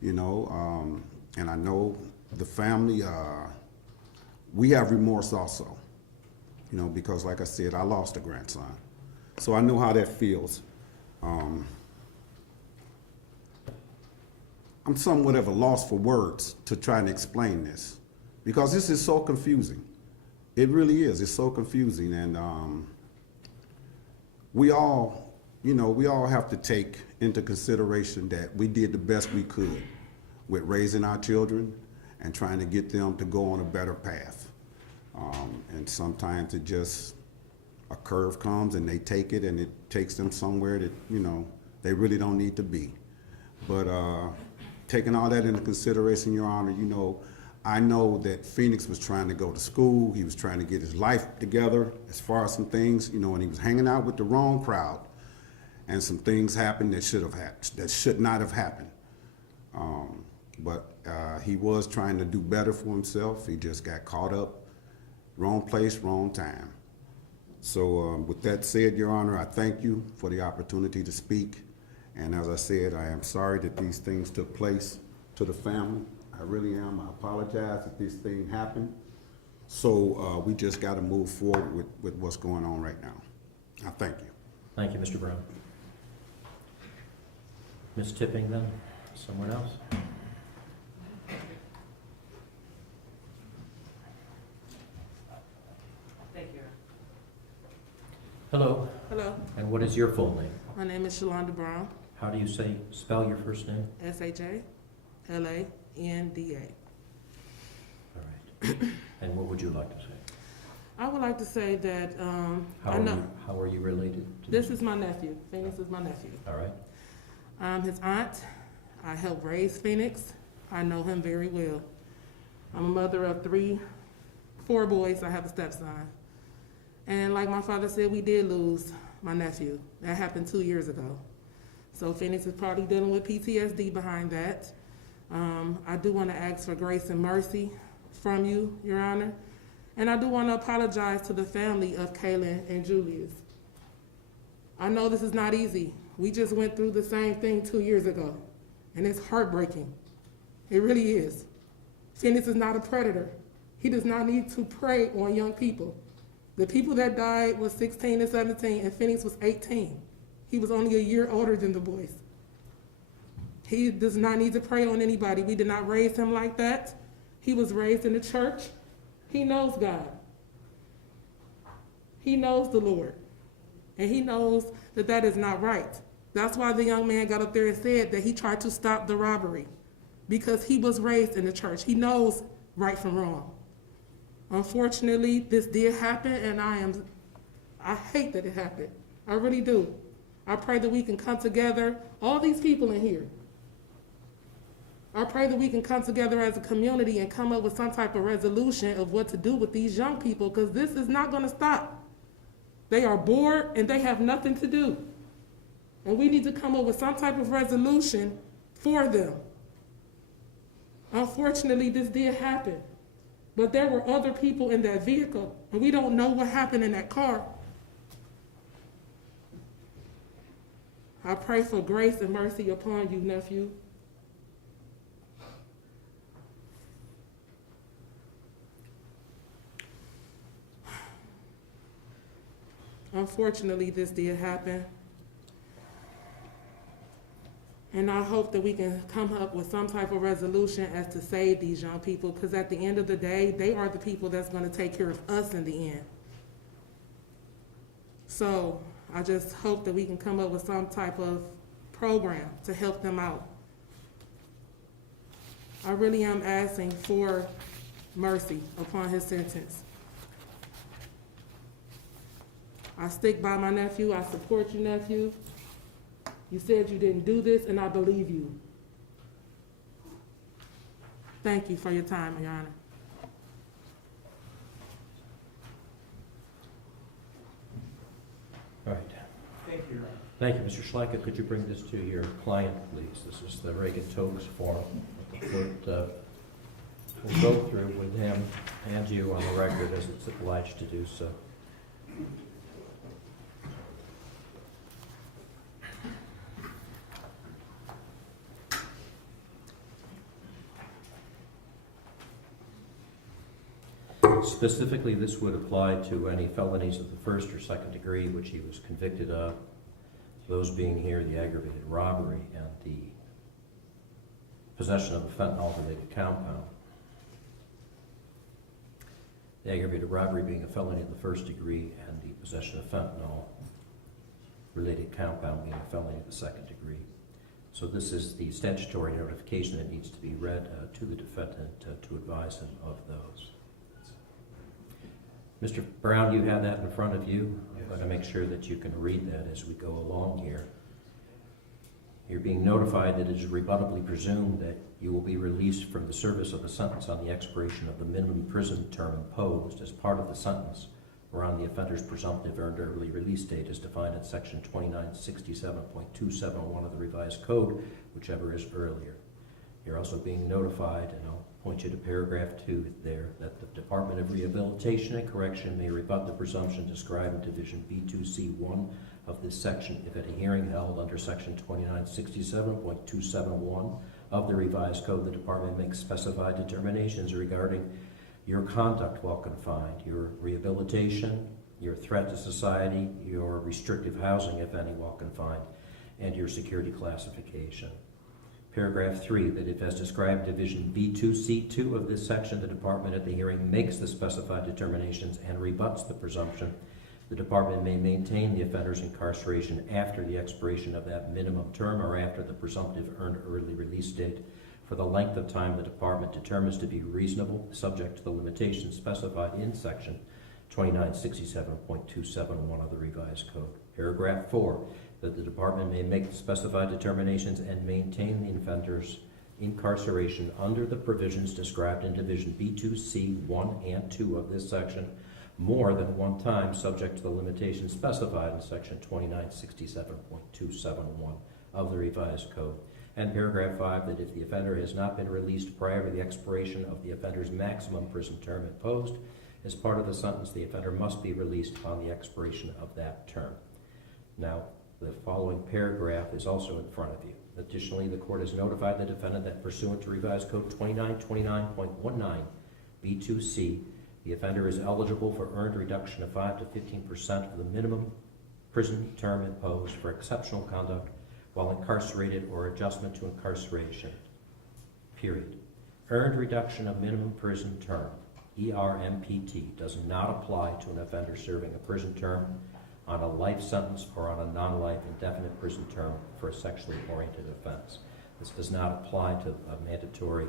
you know, and I know the family, we have remorse also, you know, because like I said, I lost a grandson. So I know how that feels. I'm somewhat of a loss for words to try and explain this because this is so confusing. It really is. It's so confusing. And we all, you know, we all have to take into consideration that we did the best we could with raising our children and trying to get them to go on a better path. And sometimes it just, a curve comes and they take it and it takes them somewhere that, you know, they really don't need to be. But taking all that into consideration, Your Honor, you know, I know that Phoenix was trying to go to school. He was trying to get his life together as far as some things, you know, and he was hanging out with the wrong crowd. And some things happened that should not have happened. But he was trying to do better for himself. He just got caught up, wrong place, wrong time. So with that said, Your Honor, I thank you for the opportunity to speak. And as I said, I am sorry that these things took place to the family. I really am. I apologize that this thing happened. So we just got to move forward with what's going on right now. I thank you. Thank you, Mr. Brown. Ms. Tipping, then? Someone else? Thank you. Hello, Hello, and what is your full name? my name is Shalonda Brown, How do you spell your first name? SHALANDA. All right. And what would you like to say? I would like to say that How are you related to this is my nephew. Phoenix is my nephew. All right. I'm his aunt. I helped raise Phoenix. I know him very well. I'm a mother of 4 boys. I have a stepson. And like my father said, we did lose my nephew. That happened 2 years ago. So Phoenix is probably dealing with PTSD behind that. I do want to ask for grace and mercy from you, Your Honor. And I do want to apologize to the family of Khalyn and Julius. I know this is not easy. We just went through the same thing 2 years ago, and it's heartbreaking. It really is. Phoenix is not a predator. He does not need to prey on young people. The people that died was 16 and 17, and Phoenix was 18. He was only a year older than the boys. He does not need to prey on anybody. We did not raise him like that. He was raised in the church. He knows God. He knows the Lord. And he knows that that is not right. That's why the young man got up there and said that he tried to stop the robbery, because he was raised in the church. He knows right from wrong. Unfortunately, this did happen, and I hate that it happened. I really do. I pray that we can come together, all these people in here. I pray that we can come together as a community and come up with some type of resolution of what to do with these young people, because this is not going to stop. They are bored and they have nothing to do. And we need to come up with some type of resolution for them. Unfortunately, this did happen. But there were other people in that vehicle, and we don't know what happened in that car. I pray for grace and mercy upon you, nephew. Unfortunately, this did happen. And I hope that we can come up with some type of resolution as to save these young people, because at the end of the day, they are the people that's going to take care of us in the end. So I just hope that we can come up with some type of program to help them out. I really am asking for mercy upon his sentence. I stick by my nephew. I support you, nephew. You said you didn't do this, and I believe you. Thank you for your time, Your Honor. Thank you, Mr. Schleicher. Could you bring this to your client, please? This is the Reagan-Tokes form. The court will go through with him and you on the record as it's obliged to do so. Specifically, this would apply to any felonies of the first or second degree which he was convicted of, those being here the aggravated robbery and the possession of a fentanyl-related compound. The aggravated robbery being a felony of the first degree and the possession of fentanyl-related compound being a felony of the second degree. So this is the statutory notification that needs to be read to the defendant to advise him of those. Mr. Brown, you have that in front of you. I'm going to make sure that you can read that as we go along here. You're being notified that it is rebuttably presumed that you will be released from the service of the sentence on the expiration of the minimum prison term imposed as part of the sentence or on the offender's presumptive earned early release date as defined in section 2967.271 of the revised code, whichever is earlier. You're also being notified, and I'll point you to paragraph 2 there, that the Department of Rehabilitation and Correction may rebut the presumption described in Division B2C1 of this section if at a hearing held under section 2967.271 of the revised code, the department makes specified determinations regarding your conduct while confined, your rehabilitation, your threat to society, your restrictive housing, if any, while confined, and your security classification. Paragraph 3, that if as described Division B2C2 of this section, the department at the hearing makes the specified determinations and rebuts the presumption, the department may maintain the offender's incarceration after the expiration of that minimum term or after the presumptive earned early release date for the length of time the department determines to be reasonable, subject to the limitations specified in section 2967.271 of the revised code. Paragraph 4, that the department may make specified determinations and maintain the offender's incarceration under the provisions described in Division B2C 1 and 2 of this section more than one time, subject to the limitations specified in section 2967.271 of the revised code. And paragraph 5, that if the offender has not been released prior to the expiration of the offender's maximum prison term imposed as part of the sentence, the offender must be released upon the expiration of that term. Now, the following paragraph is also in front of you. Additionally, the court has notified the defendant that pursuant to revised code 2929.19 B2C, the offender is eligible for earned reduction of 5 to 15% of the minimum prison term imposed for exceptional conduct while incarcerated or adjustment to incarceration, period. Earned reduction of minimum prison term, ERMPT, does not apply to an offender serving a prison term on a life sentence or on a non-life indefinite prison term for a sexually oriented offense. This does not apply to mandatory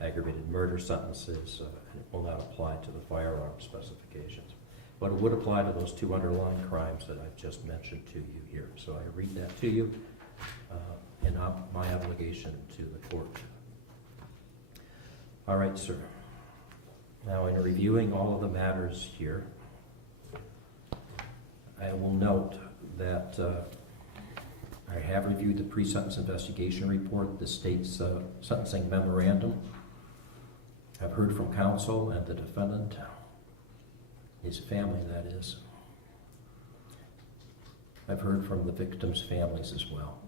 aggravated murder sentences, and it will not apply to the firearm specifications. But it would apply to those two underlying crimes that I've just mentioned to you here. So I read that to you in my obligation to the court. All right, sir. Now, in reviewing all of the matters here, I will note that I have reviewed the pre-sentence investigation report, the state's sentencing memorandum. I've heard from counsel and the defendant, his family, that is. I've heard from the victims' families as well.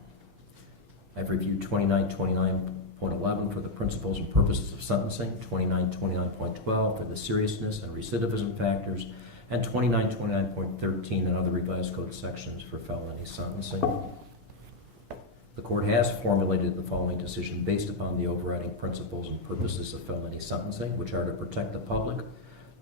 I've reviewed 2929.11 for the principles and purposes of sentencing, 2929.12 for the seriousness and recidivism factors, and 2929.13 and other revised code sections for felony sentencing. The court has formulated the following decision based upon the overriding principles and purposes of felony sentencing, which are to protect the public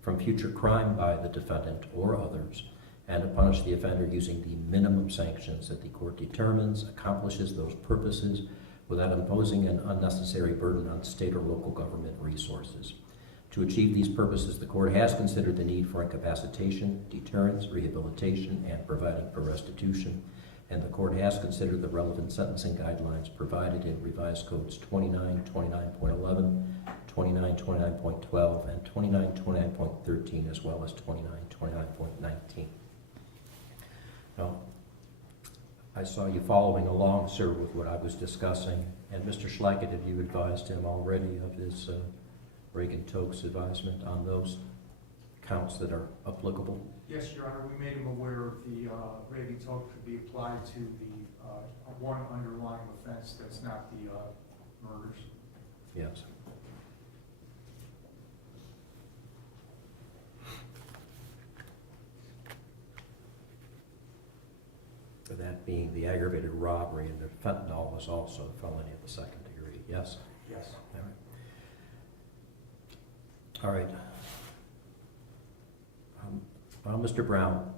from future crime by the defendant or others, and to punish the offender using the minimum sanctions that the court determines accomplishes those purposes without imposing an unnecessary burden on state or local government resources. To achieve these purposes, the court has considered the need for incapacitation, deterrence, rehabilitation, and providing for restitution, and the court has considered the relevant sentencing guidelines provided in revised codes 2929.11, 2929.12, and 2929.13, as well as 2929.19. Now, I saw you following along, sir, with what I was discussing. And Mr. Schleckett, have you advised him already of his Reagan-Tokes advisement on those counts that are applicable? Yes, Your Honor, we made him aware of the Reagan-Toke could be applied to the one underlying offense that's not the murders. Yes. That being the aggravated robbery, and the fentanyl was also a felony of the second degree, yes? Yes. All right. Well, Mr. Brown,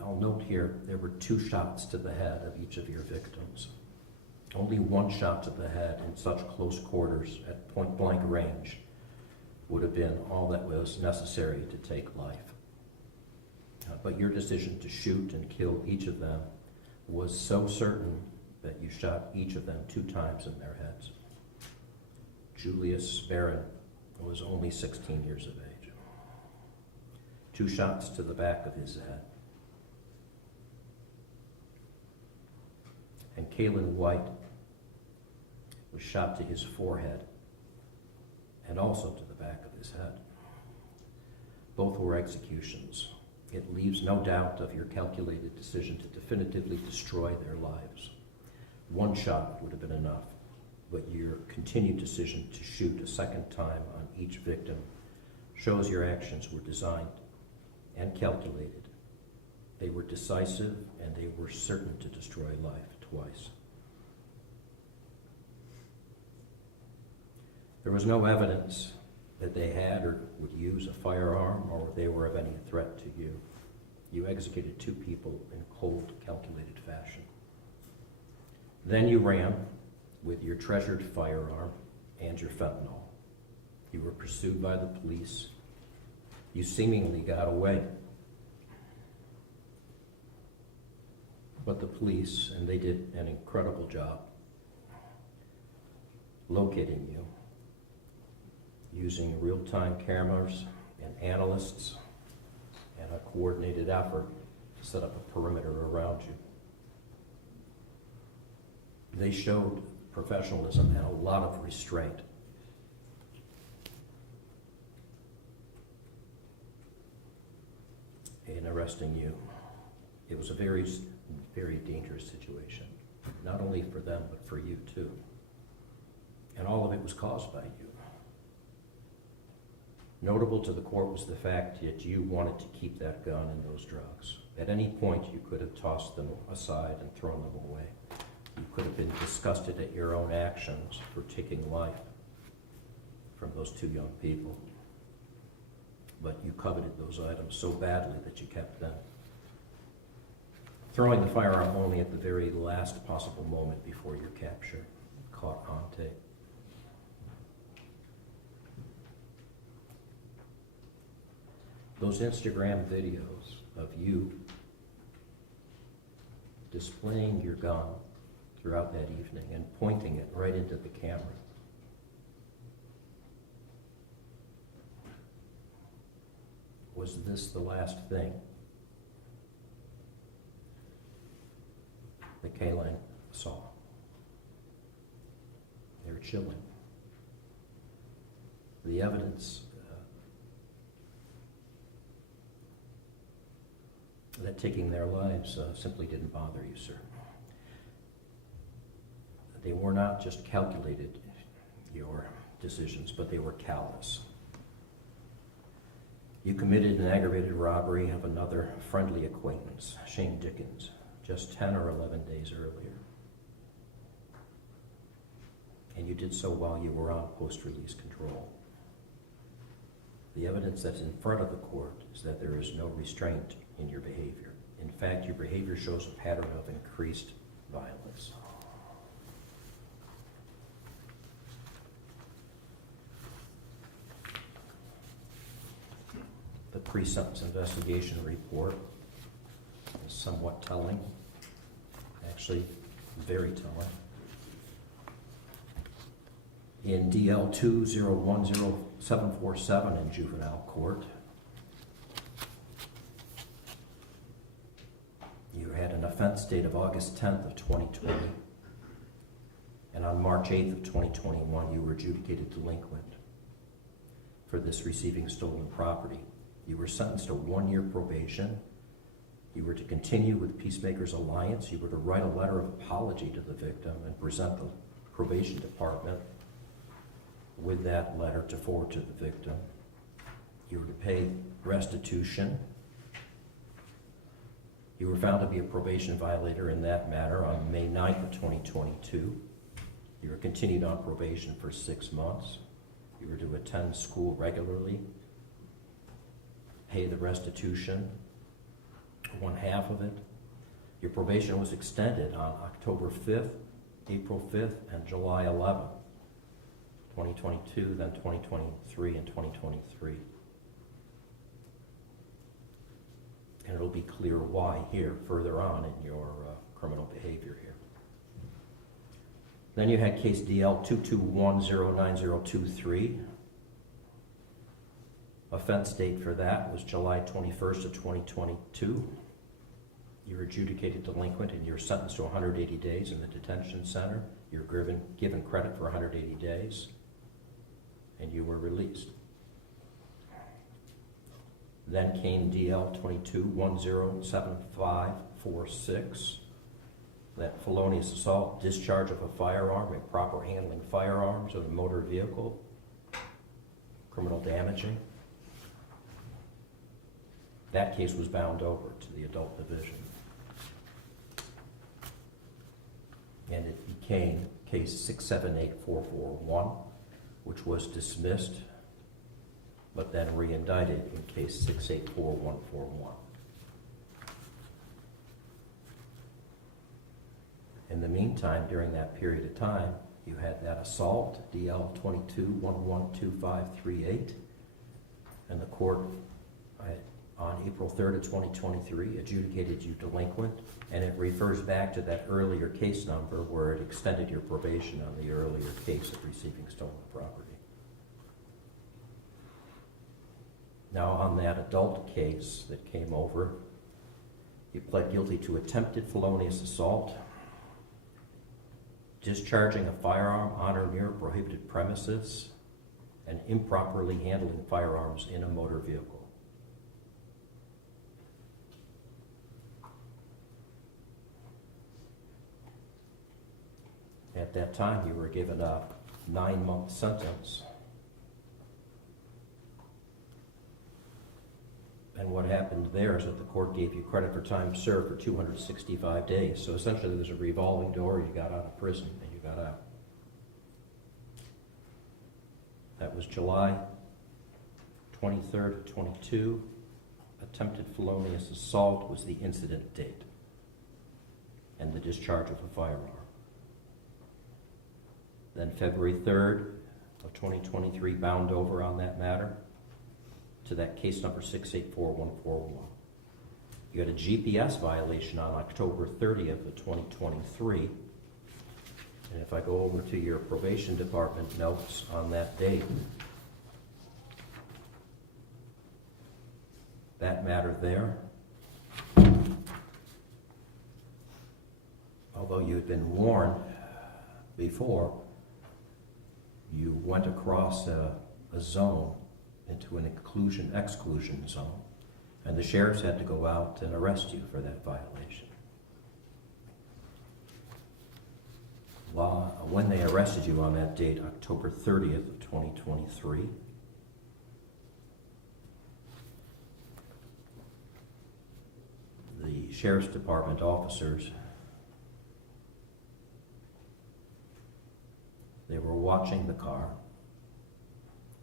I'll note here, there were 2 shots to the head of each of your victims. Only 1 shot to the head in such close quarters at point-blank range would have been all that was necessary to take life. But your decision to shoot and kill each of them was so certain that you shot each of them 2 times in their heads. Julius Brown was only 16 years of age. 2 shots to the back of his head. And Khalyn White was shot to his forehead and also to the back of his head. Both were executions. It leaves no doubt of your calculated decision to definitively destroy their lives. 1 shot would have been enough, but your continued decision to shoot a second time on each victim shows your actions were designed and calculated. They were decisive and they were certain to destroy life twice. There was no evidence that they had or would use a firearm or they were of any threat to you. You executed 2 people in cold, calculated fashion. Then you ran with your treasured firearm and your fentanyl. You were pursued by the police. You seemingly got away. But the police, and they did an incredible job locating you, using real-time cameras and analysts and a coordinated effort to set up a perimeter around you. They showed professionalism and a lot of restraint. In arresting you. It was a very, very dangerous situation, not only for them, but for you too. And all of it was caused by you. Notable to the court was the fact that you wanted to keep that gun and those drugs. At any point, you could have tossed them aside and thrown them away. You could have been disgusted at your own actions for taking life from those 2 young people. But you coveted those items so badly that you kept them. Throwing the firearm only at the very last possible moment before your capture, caught on tape. Those Instagram videos of you displaying your gun throughout that evening and pointing it right into the camera. Was this the last thing that Khalyn saw? They're chilling. The evidence that taking their lives simply didn't bother you, sir. They were not just calculated, your decisions, but they were callous. You committed an aggravated robbery of another friendly acquaintance, Shane Dickens, just 10 or 11 days earlier. And you did so while you were on post-release control. The evidence that's in front of the court is that there is no restraint in your behavior. In fact, your behavior shows a pattern of increased violence. The pre-sentence investigation report is somewhat telling, actually very telling. In DL 2010747 in juvenile court, you had an offense date of August 10th of 2020. And on March 8th of 2021, you were adjudicated delinquent for this receiving stolen property. You were sentenced to 1 year probation. You were to continue with Peacemakers Alliance. You were to write a letter of apology to the victim and present the probation department with that letter to forward to the victim. You were to pay restitution. You were found to be a probation violator in that matter on May 9th of 2022. You were continued on probation for 6 months. You were to attend school regularly, pay the restitution, 1/2 of it. Your probation was extended on October 5th, April 5th, and July 11th, 2022, then 2023 and 2023. And it'll be clear why here, further on in your criminal behavior here. Then you had case DL 2210903. Offense date for that was July 21st of 2022. You were adjudicated delinquent and you're sentenced to 180 days in the detention center. You're given credit for 180 days, and you were released. Then came DL 22107546. That felonious assault, discharge of a firearm, improper handling firearms of a motor vehicle, criminal damaging. That case was bound over to the adult division. And it became case 678441, which was dismissed, but then re-indicted in case 684141. In the meantime, during that period of time, you had that assault, DL 22112538, and the court on April 3rd of 2023 adjudicated you delinquent, and it refers back to that earlier case number where it extended your probation on the earlier case of receiving stolen property. Now on that adult case that came over, you pled guilty to attempted felonious assault, discharging a firearm on or near prohibited premises, and improperly handling firearms in a motor vehicle. At that time, you were given a 9-month sentence. And what happened there is that the court gave you credit for time served for 265 days. So essentially there's a revolving door. You got out of prison and you got out. That was July 23rd of 22. Attempted felonious assault was the incident date and the discharge of a firearm. Then February 3rd of 2023 bound over on that matter to that case number 684141. You had a GPS violation on October 30th of 2023. And if I go over to your probation department notes on that date, that matter there, although you had been warned before, you went across a zone into an exclusion zone, and the sheriffs had to go out and arrest you for that violation. When they arrested you on that date, October 30th of 2023, the sheriff's department officers, they were watching the car,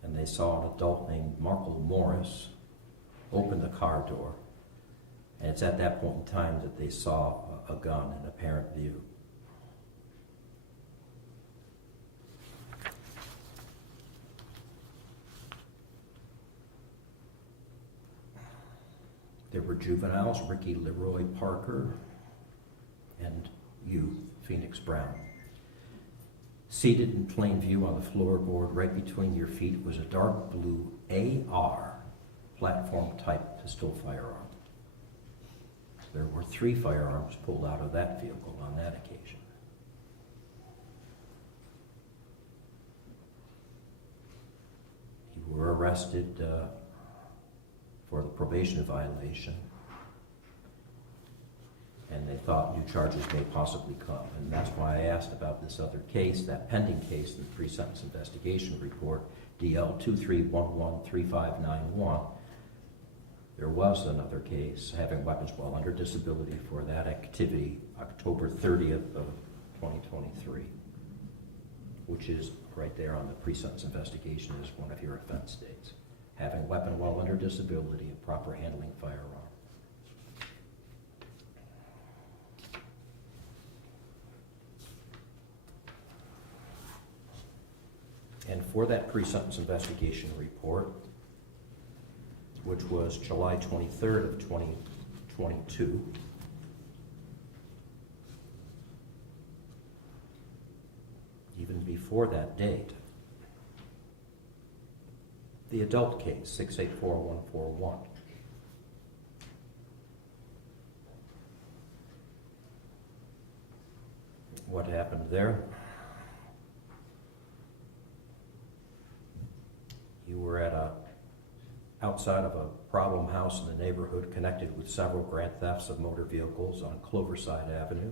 and they saw an adult named Markle Morris open the car door. And it's at that point in time that they saw a gun in apparent view. There were juveniles, Ricky Leroy Parker, and you, Phoenix Brown. Seated in plain view on the floorboard right between your feet was a dark blue AR platform type pistol firearm. there were 3 firearms pulled out of that vehicle on that occasion. You were arrested for the probation violation, and they thought new charges may possibly come. And that's why I asked about this other case, that pending case in the pre-sentence investigation report, DL 23113591. There was another case having weapons while under disability for that activity, October 30th of 2023, which is right there on the pre-sentence investigation as one of your offense dates. Having weapon while under disability and proper handling firearm. And for that pre-sentence investigation report, which was July 23rd of 2022, even before that date, the adult case, 684141. What happened there? You were at outside of a problem house in the neighborhood connected with several grand thefts of motor vehicles on Cloverside Avenue.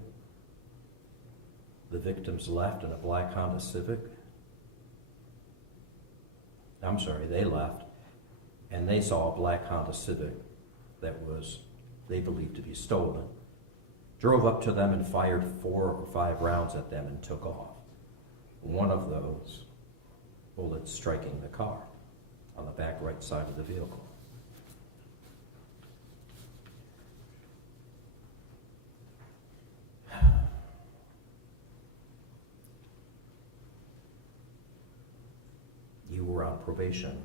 The victims left in a black Honda Civic. I'm sorry, they left, and they saw a black Honda Civic that was, they believed to be stolen, drove up to them and fired 4 or 5 rounds at them and took off. One of those bullets striking the car on the back right side of the vehicle. You were on probation.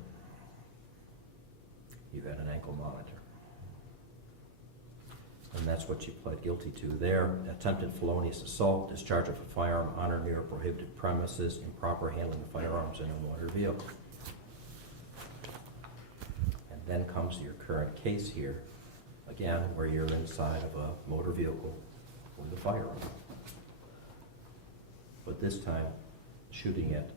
You had an ankle monitor. And that's what you pled guilty to there. Attempted felonious assault, discharge of a firearm on or near prohibited premises, improper handling of firearms in a motor vehicle. And then comes your current case here, again, where you're inside of a motor vehicle with a firearm. But this time, shooting at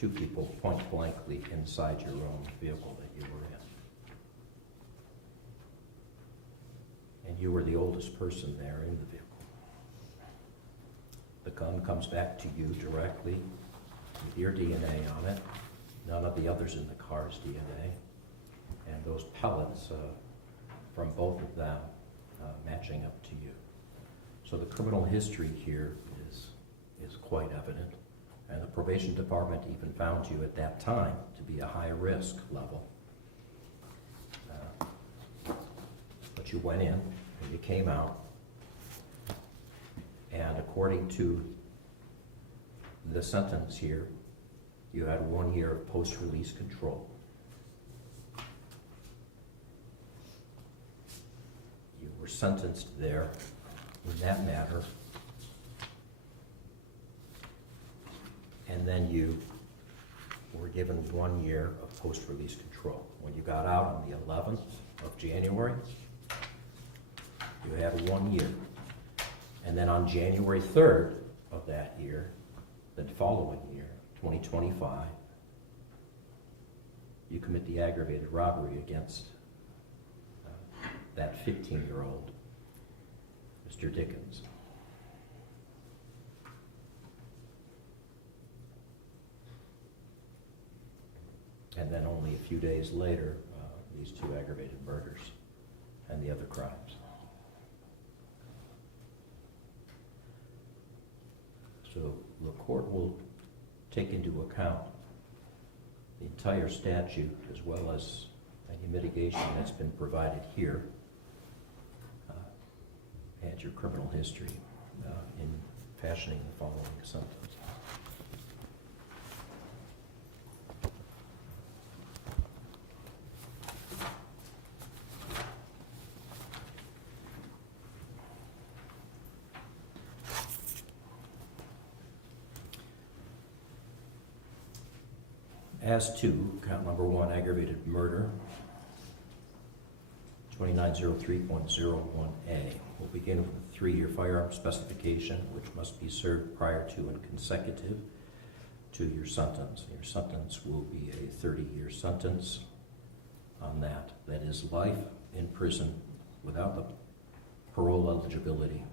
2 people point blankly inside your own vehicle that you were in. And you were the oldest person there in the vehicle. The gun comes back to you directly with your DNA on it, none of the others in the car's DNA, and those pellets from both of them matching up to you. So the criminal history here is quite evident. And the probation department even found you at that time to be a high risk level. But you went in and you came out, and according to the sentence here, you had 1 year of post-release control. You were sentenced there in that matter. And then you were given 1 year of post-release control. When you got out on the 11th of January, you had 1 year. And then on January 3rd of that year, the following year, 2025, you commit the aggravated robbery against that 15-year-old, Mr. Dickens. And then only a few days later, these 2 aggravated murders and the other crimes. So the court will take into account the entire statute as well as any mitigation that's been provided here and your criminal history in fashioning the following sentence. As to count number 1, aggravated murder, 2903.01A. We'll begin with a 3-year firearm specification, which must be served prior to and consecutive to your sentence. Your sentence will be a 30-year sentence on that. That is life in prison without the parole eligibility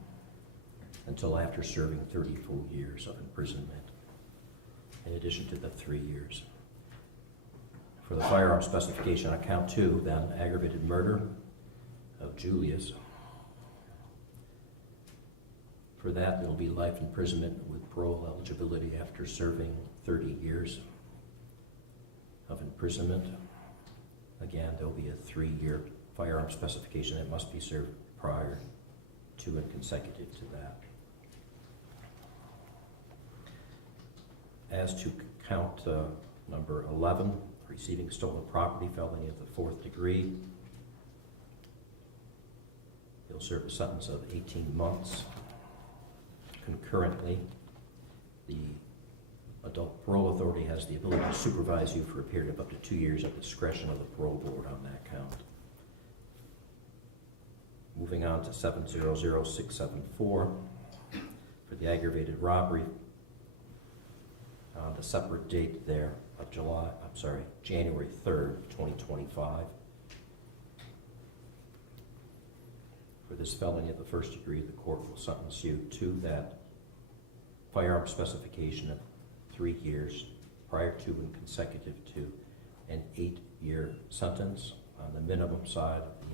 until after serving 30 full years of imprisonment, in addition to the 3 years. For the firearm specification on count 2, then, aggravated murder of Julius. For that, there'll be life imprisonment with parole eligibility after serving 30 years of imprisonment. Again, there'll be a 3-year firearm specification that must be served prior to and consecutive to that. As to count number 11, receiving stolen property, felony of the 4th degree, he'll serve a sentence of 18 months. Concurrently, the adult parole authority has the ability to supervise you for a period of up to 2 years at the discretion of the parole board on that count. Moving on to 700674, for the aggravated robbery, on the separate date there of January 3rd, 2025. For this felony of the 1st degree, the court will sentence you to that firearm specification of 3 years prior to and consecutive to an 8-year sentence on the minimum side of the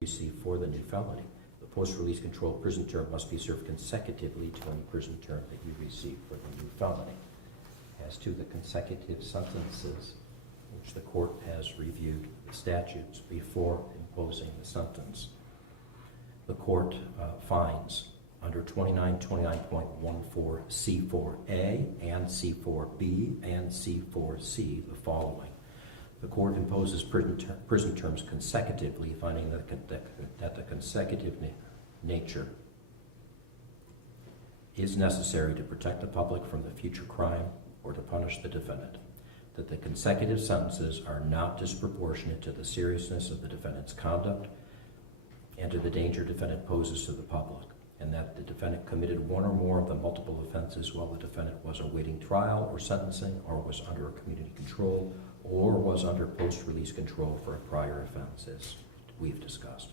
receive for the new felony. The post-release control prison term must be served consecutively to any prison term that you receive for the new felony. As to the consecutive sentences, which the court has reviewed the statutes before imposing the sentence, the court finds under 2929.14C4A and C4B and C4C the following. The court imposes prison terms consecutively, finding that the consecutive nature is necessary to protect the public from the future crime or to punish the defendant, that the consecutive sentences are not disproportionate to the seriousness of the defendant's conduct and to the danger defendant poses to the public, and that the defendant committed one or more of the multiple offenses while the defendant was awaiting trial or sentencing, or was under community control, or was under post-release control for a prior offense, as we've discussed.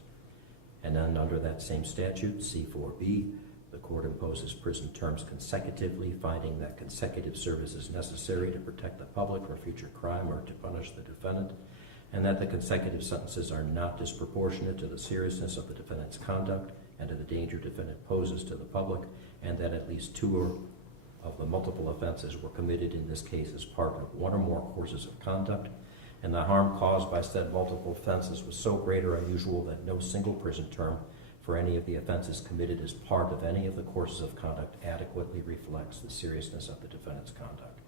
And then under that same statute, C4B, the court imposes prison terms consecutively, finding that consecutive service is necessary to protect the public from future crime or to punish the defendant, and that the consecutive sentences are not disproportionate to the seriousness of the defendant's conduct and to the danger defendant poses to the public, and that at least two of the multiple offenses were committed in this case as part of one or more courses of conduct, and the harm caused by said multiple offenses was so great or unusual that no single prison term for any of the offenses committed as part of any of the courses of conduct adequately reflects the seriousness of the defendant's conduct.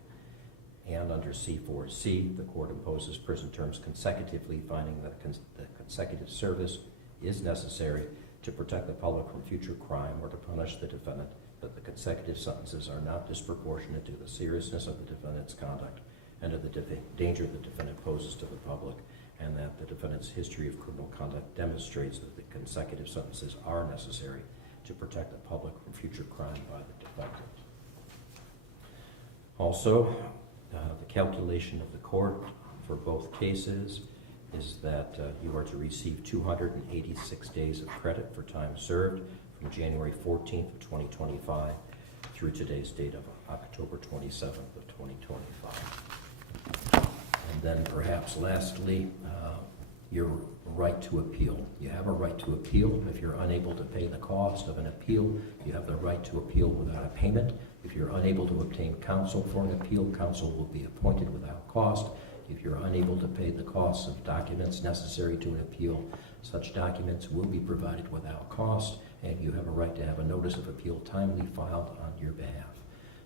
And under C4C, the court imposes prison terms consecutively, finding that the consecutive service is necessary to protect the public from future crime or to punish the defendant, that the consecutive sentences are not disproportionate to the seriousness of the defendant's conduct and to the danger the defendant poses to the public, and that the defendant's history of criminal conduct demonstrates that the consecutive sentences are necessary to protect the public from future crime by the defendant. Also, the calculation of the court for both cases is that you are to receive 286 days of credit for time served from January 14th of 2025 through today's date of October 27th of 2025. And then perhaps lastly, your right to appeal. You have a right to appeal. If you're unable to pay the cost of an appeal, you have the right to appeal without a payment. If you're unable to obtain counsel for an appeal, counsel will be appointed without cost. If you're unable to pay the costs of documents necessary to an appeal, such documents will be provided without cost, and you have a right to have a notice of appeal timely filed on your behalf.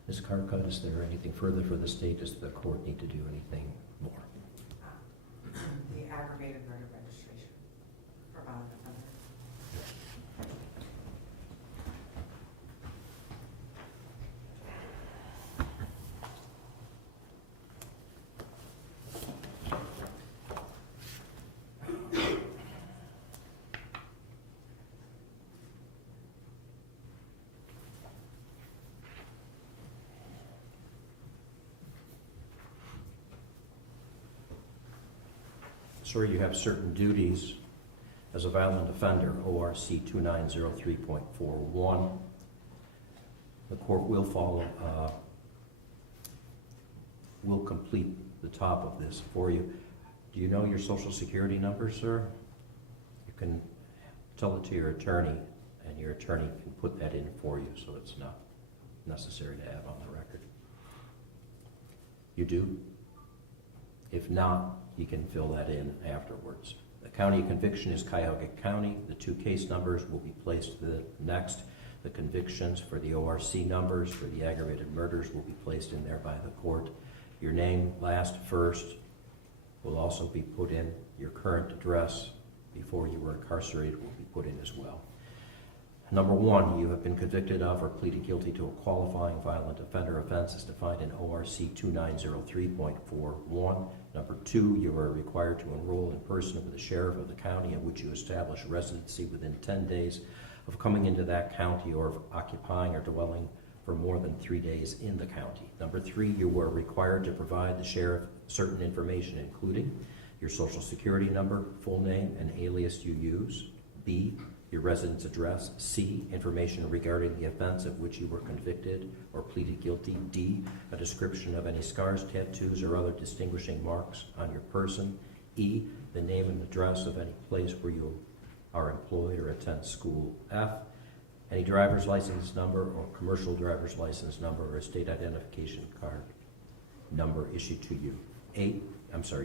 Ms. Carcutt, is there anything further for the state? Does the court need to do anything more? The aggravated murder registration for violent offender. Sir, you have certain duties as a violent offender, ORC 2903.41. The court will follow, will complete the top of this for you. Do you know your social security number, sir? You can tell it to your attorney, and your attorney can put that in for you, so it's not necessary to have on the record. You do? If not, you can fill that in afterwards. The county of conviction is Cuyahoga County. The two case numbers will be placed to the next. The convictions for the ORC numbers for the aggravated murders will be placed in there by the court. Your name, last, first, will also be put in. Your current address before you were incarcerated will be put in as well. Number one, you have been convicted of or pleaded guilty to a qualifying violent offender offense as defined in ORC 2903.41. Number two, you are required to enroll in person with the sheriff of the county in which you establish residency within 10 days of coming into that county or of occupying or dwelling for more than 3 days in the county. Number three, you are required to provide the sheriff certain information, including your social security number, full name, and alias you use. B, your residence address. C, information regarding the offense of which you were convicted or pleaded guilty. D, a description of any scars, tattoos, or other distinguishing marks on your person. E, the name and address of any place where you are employed or attend school. F, any driver's license number or commercial driver's license number or a state identification card number issued to you.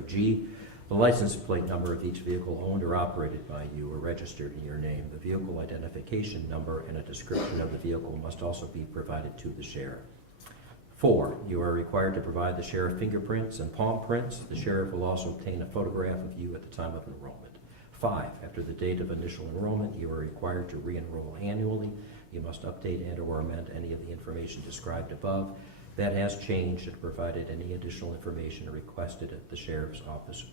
G, the license plate number of each vehicle owned or operated by you or registered in your name. The vehicle identification number and a description of the vehicle must also be provided to the sheriff. 4, you are required to provide the sheriff fingerprints and palm prints. The sheriff will also obtain a photograph of you at the time of enrollment. 5, after the date of initial enrollment, you are required to re-enroll annually. You must update and or amend any of the information described above that has changed and provided any additional information requested at the sheriff's office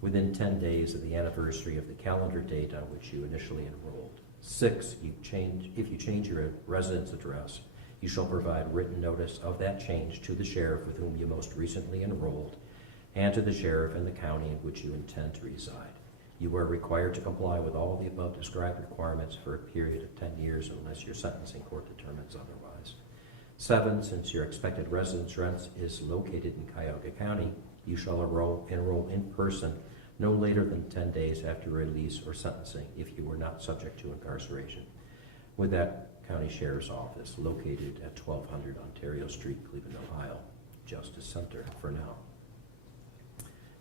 within 10 days of the anniversary of the calendar date on which you initially enrolled. 6, if you change your residence address, you shall provide written notice of that change to the sheriff with whom you most recently enrolled and to the sheriff in the county in which you intend to reside. You are required to comply with all the above described requirements for a period of 10 years unless your sentencing court determines otherwise. 7, since your expected residence is located in Cuyahoga County, you shall enroll in person no later than 10 days after release or sentencing if you were not subject to incarceration with that County Sheriff's Office located at 1200 Ontario Street, Cleveland, Ohio, Justice Center for now.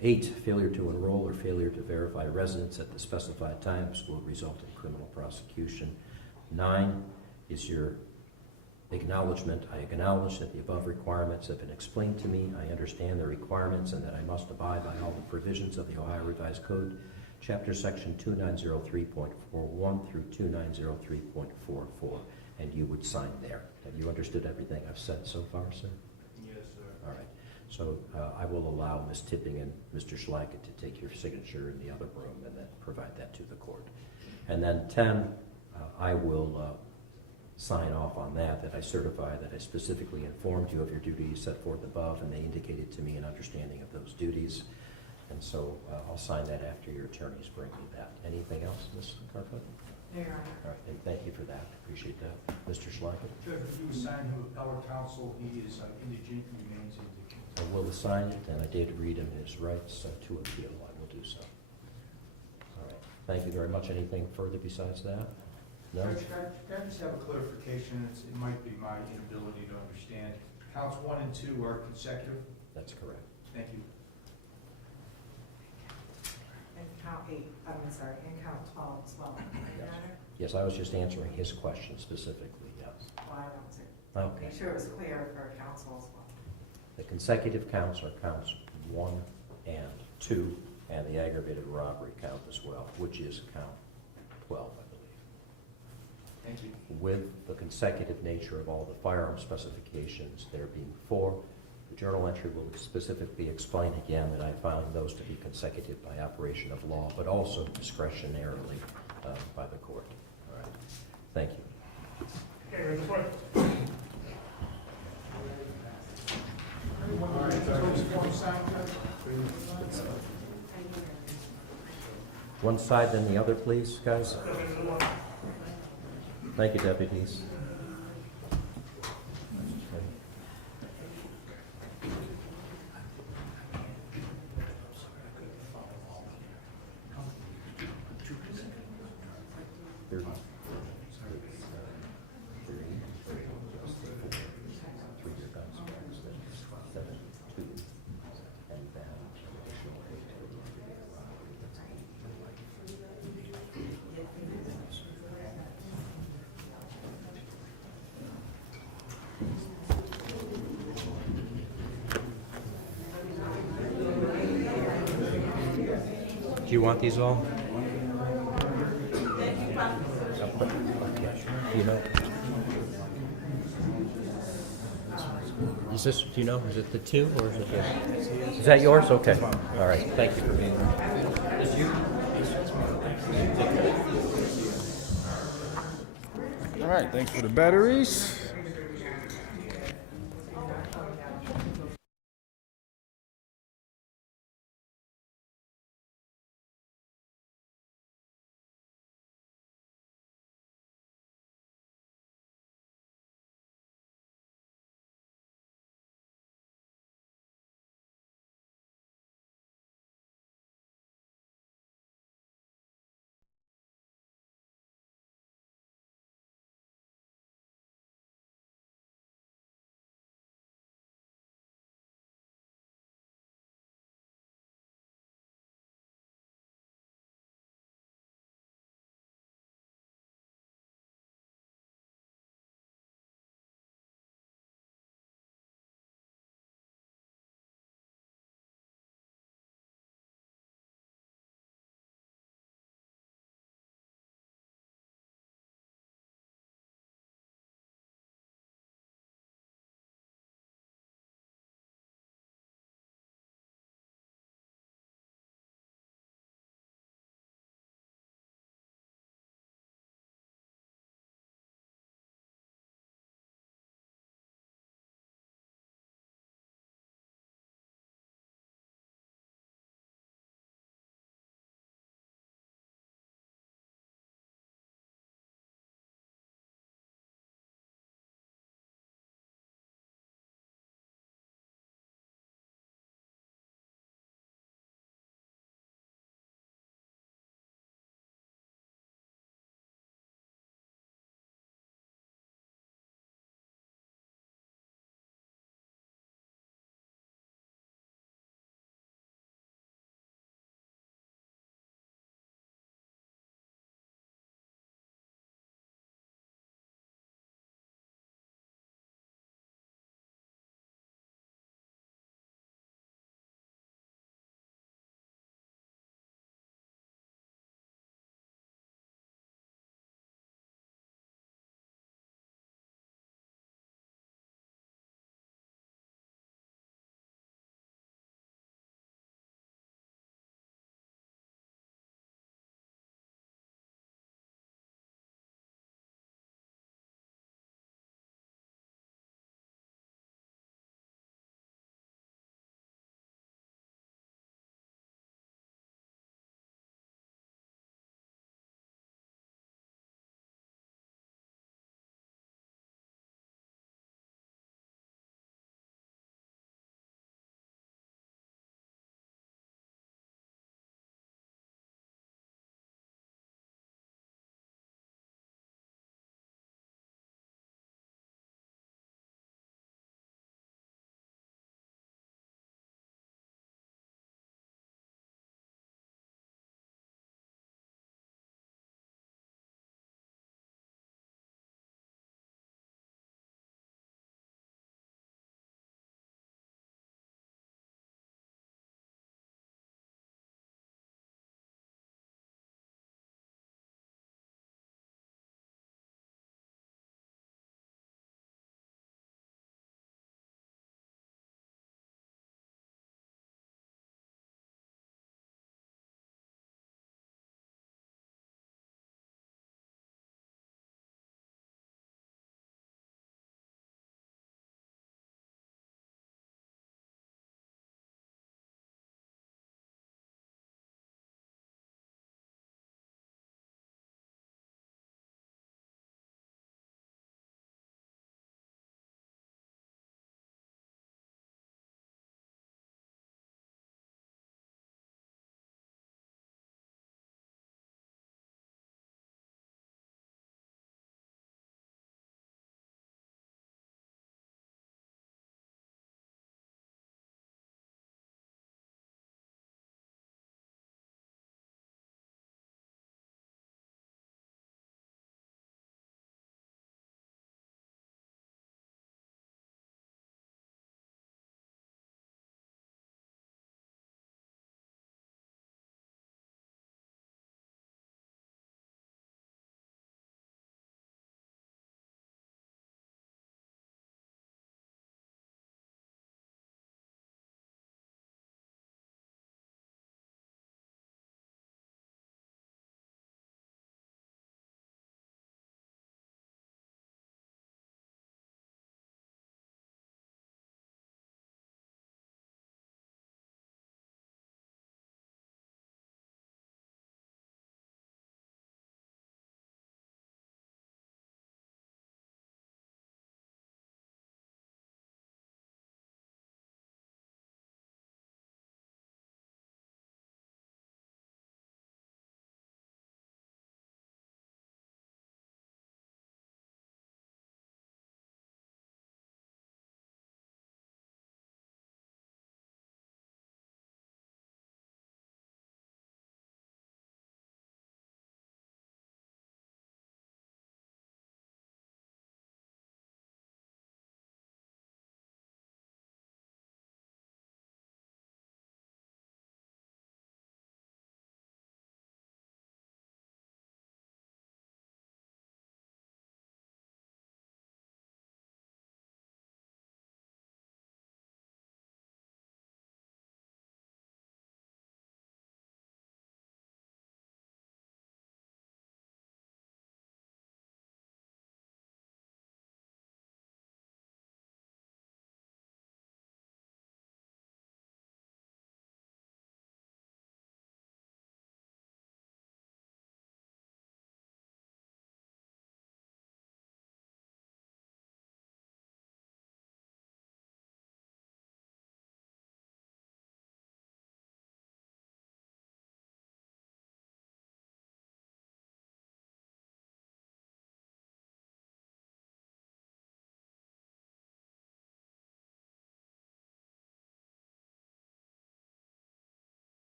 8, failure to enroll or failure to verify residence at the specified times will result in criminal prosecution. 9 is your acknowledgement. I acknowledge that the above requirements have been explained to me. I understand the requirements and that I must abide by all the provisions of the Ohio Revised Code, Chapter Section 2903.41 through 2903.44. And you would sign there. Have you understood everything I've said so far, sir? Yes, sir. All right. So I will allow Ms. Tipping and Mr. Schlackett to take your signature in the other room and then provide that to the court. And then 10, I will sign off on that I certify that I specifically informed you of your duties set forth above, and they indicated to me an understanding of those duties. And so I'll sign that after your attorneys bring me that. Anything else, Ms. Carpet? There you are. All right, and thank you for that. Appreciate that. Mr. Schlackett? Judge, if you assign him appellate counsel, he is indigent, he remains indigent. I will assign it, and I did read him his rights to appeal. I will do so. All right. Thank you very much. Anything further besides that? No? Judge, can I just have a clarification? It might be my inability to understand. Counts 1 and 2 are consecutive? That's correct. Thank you. And count 8, and count 12 as well. Yes. Yes, I was just answering his question specifically, yes. Well, I want to Okay. make sure it was clear for council as well. The consecutive counts are counts 1 and 2, and the aggravated robbery count as well, which is count 12, I believe. Thank you. With the consecutive nature of all the firearm specifications, there being 4, the journal entry will specifically explain again that I found those to be consecutive by operation of law, but also discretionarily by the court. All right. Thank you. Okay, raise your foot. One side, then the other, please, guys. Thank you, deputies. Do you want these all? Do you know? Is this, do you know, is it the 2 or is it the? Is that yours? Okay. All right. Thank you for being here. Is you? All right, thanks for the batteries.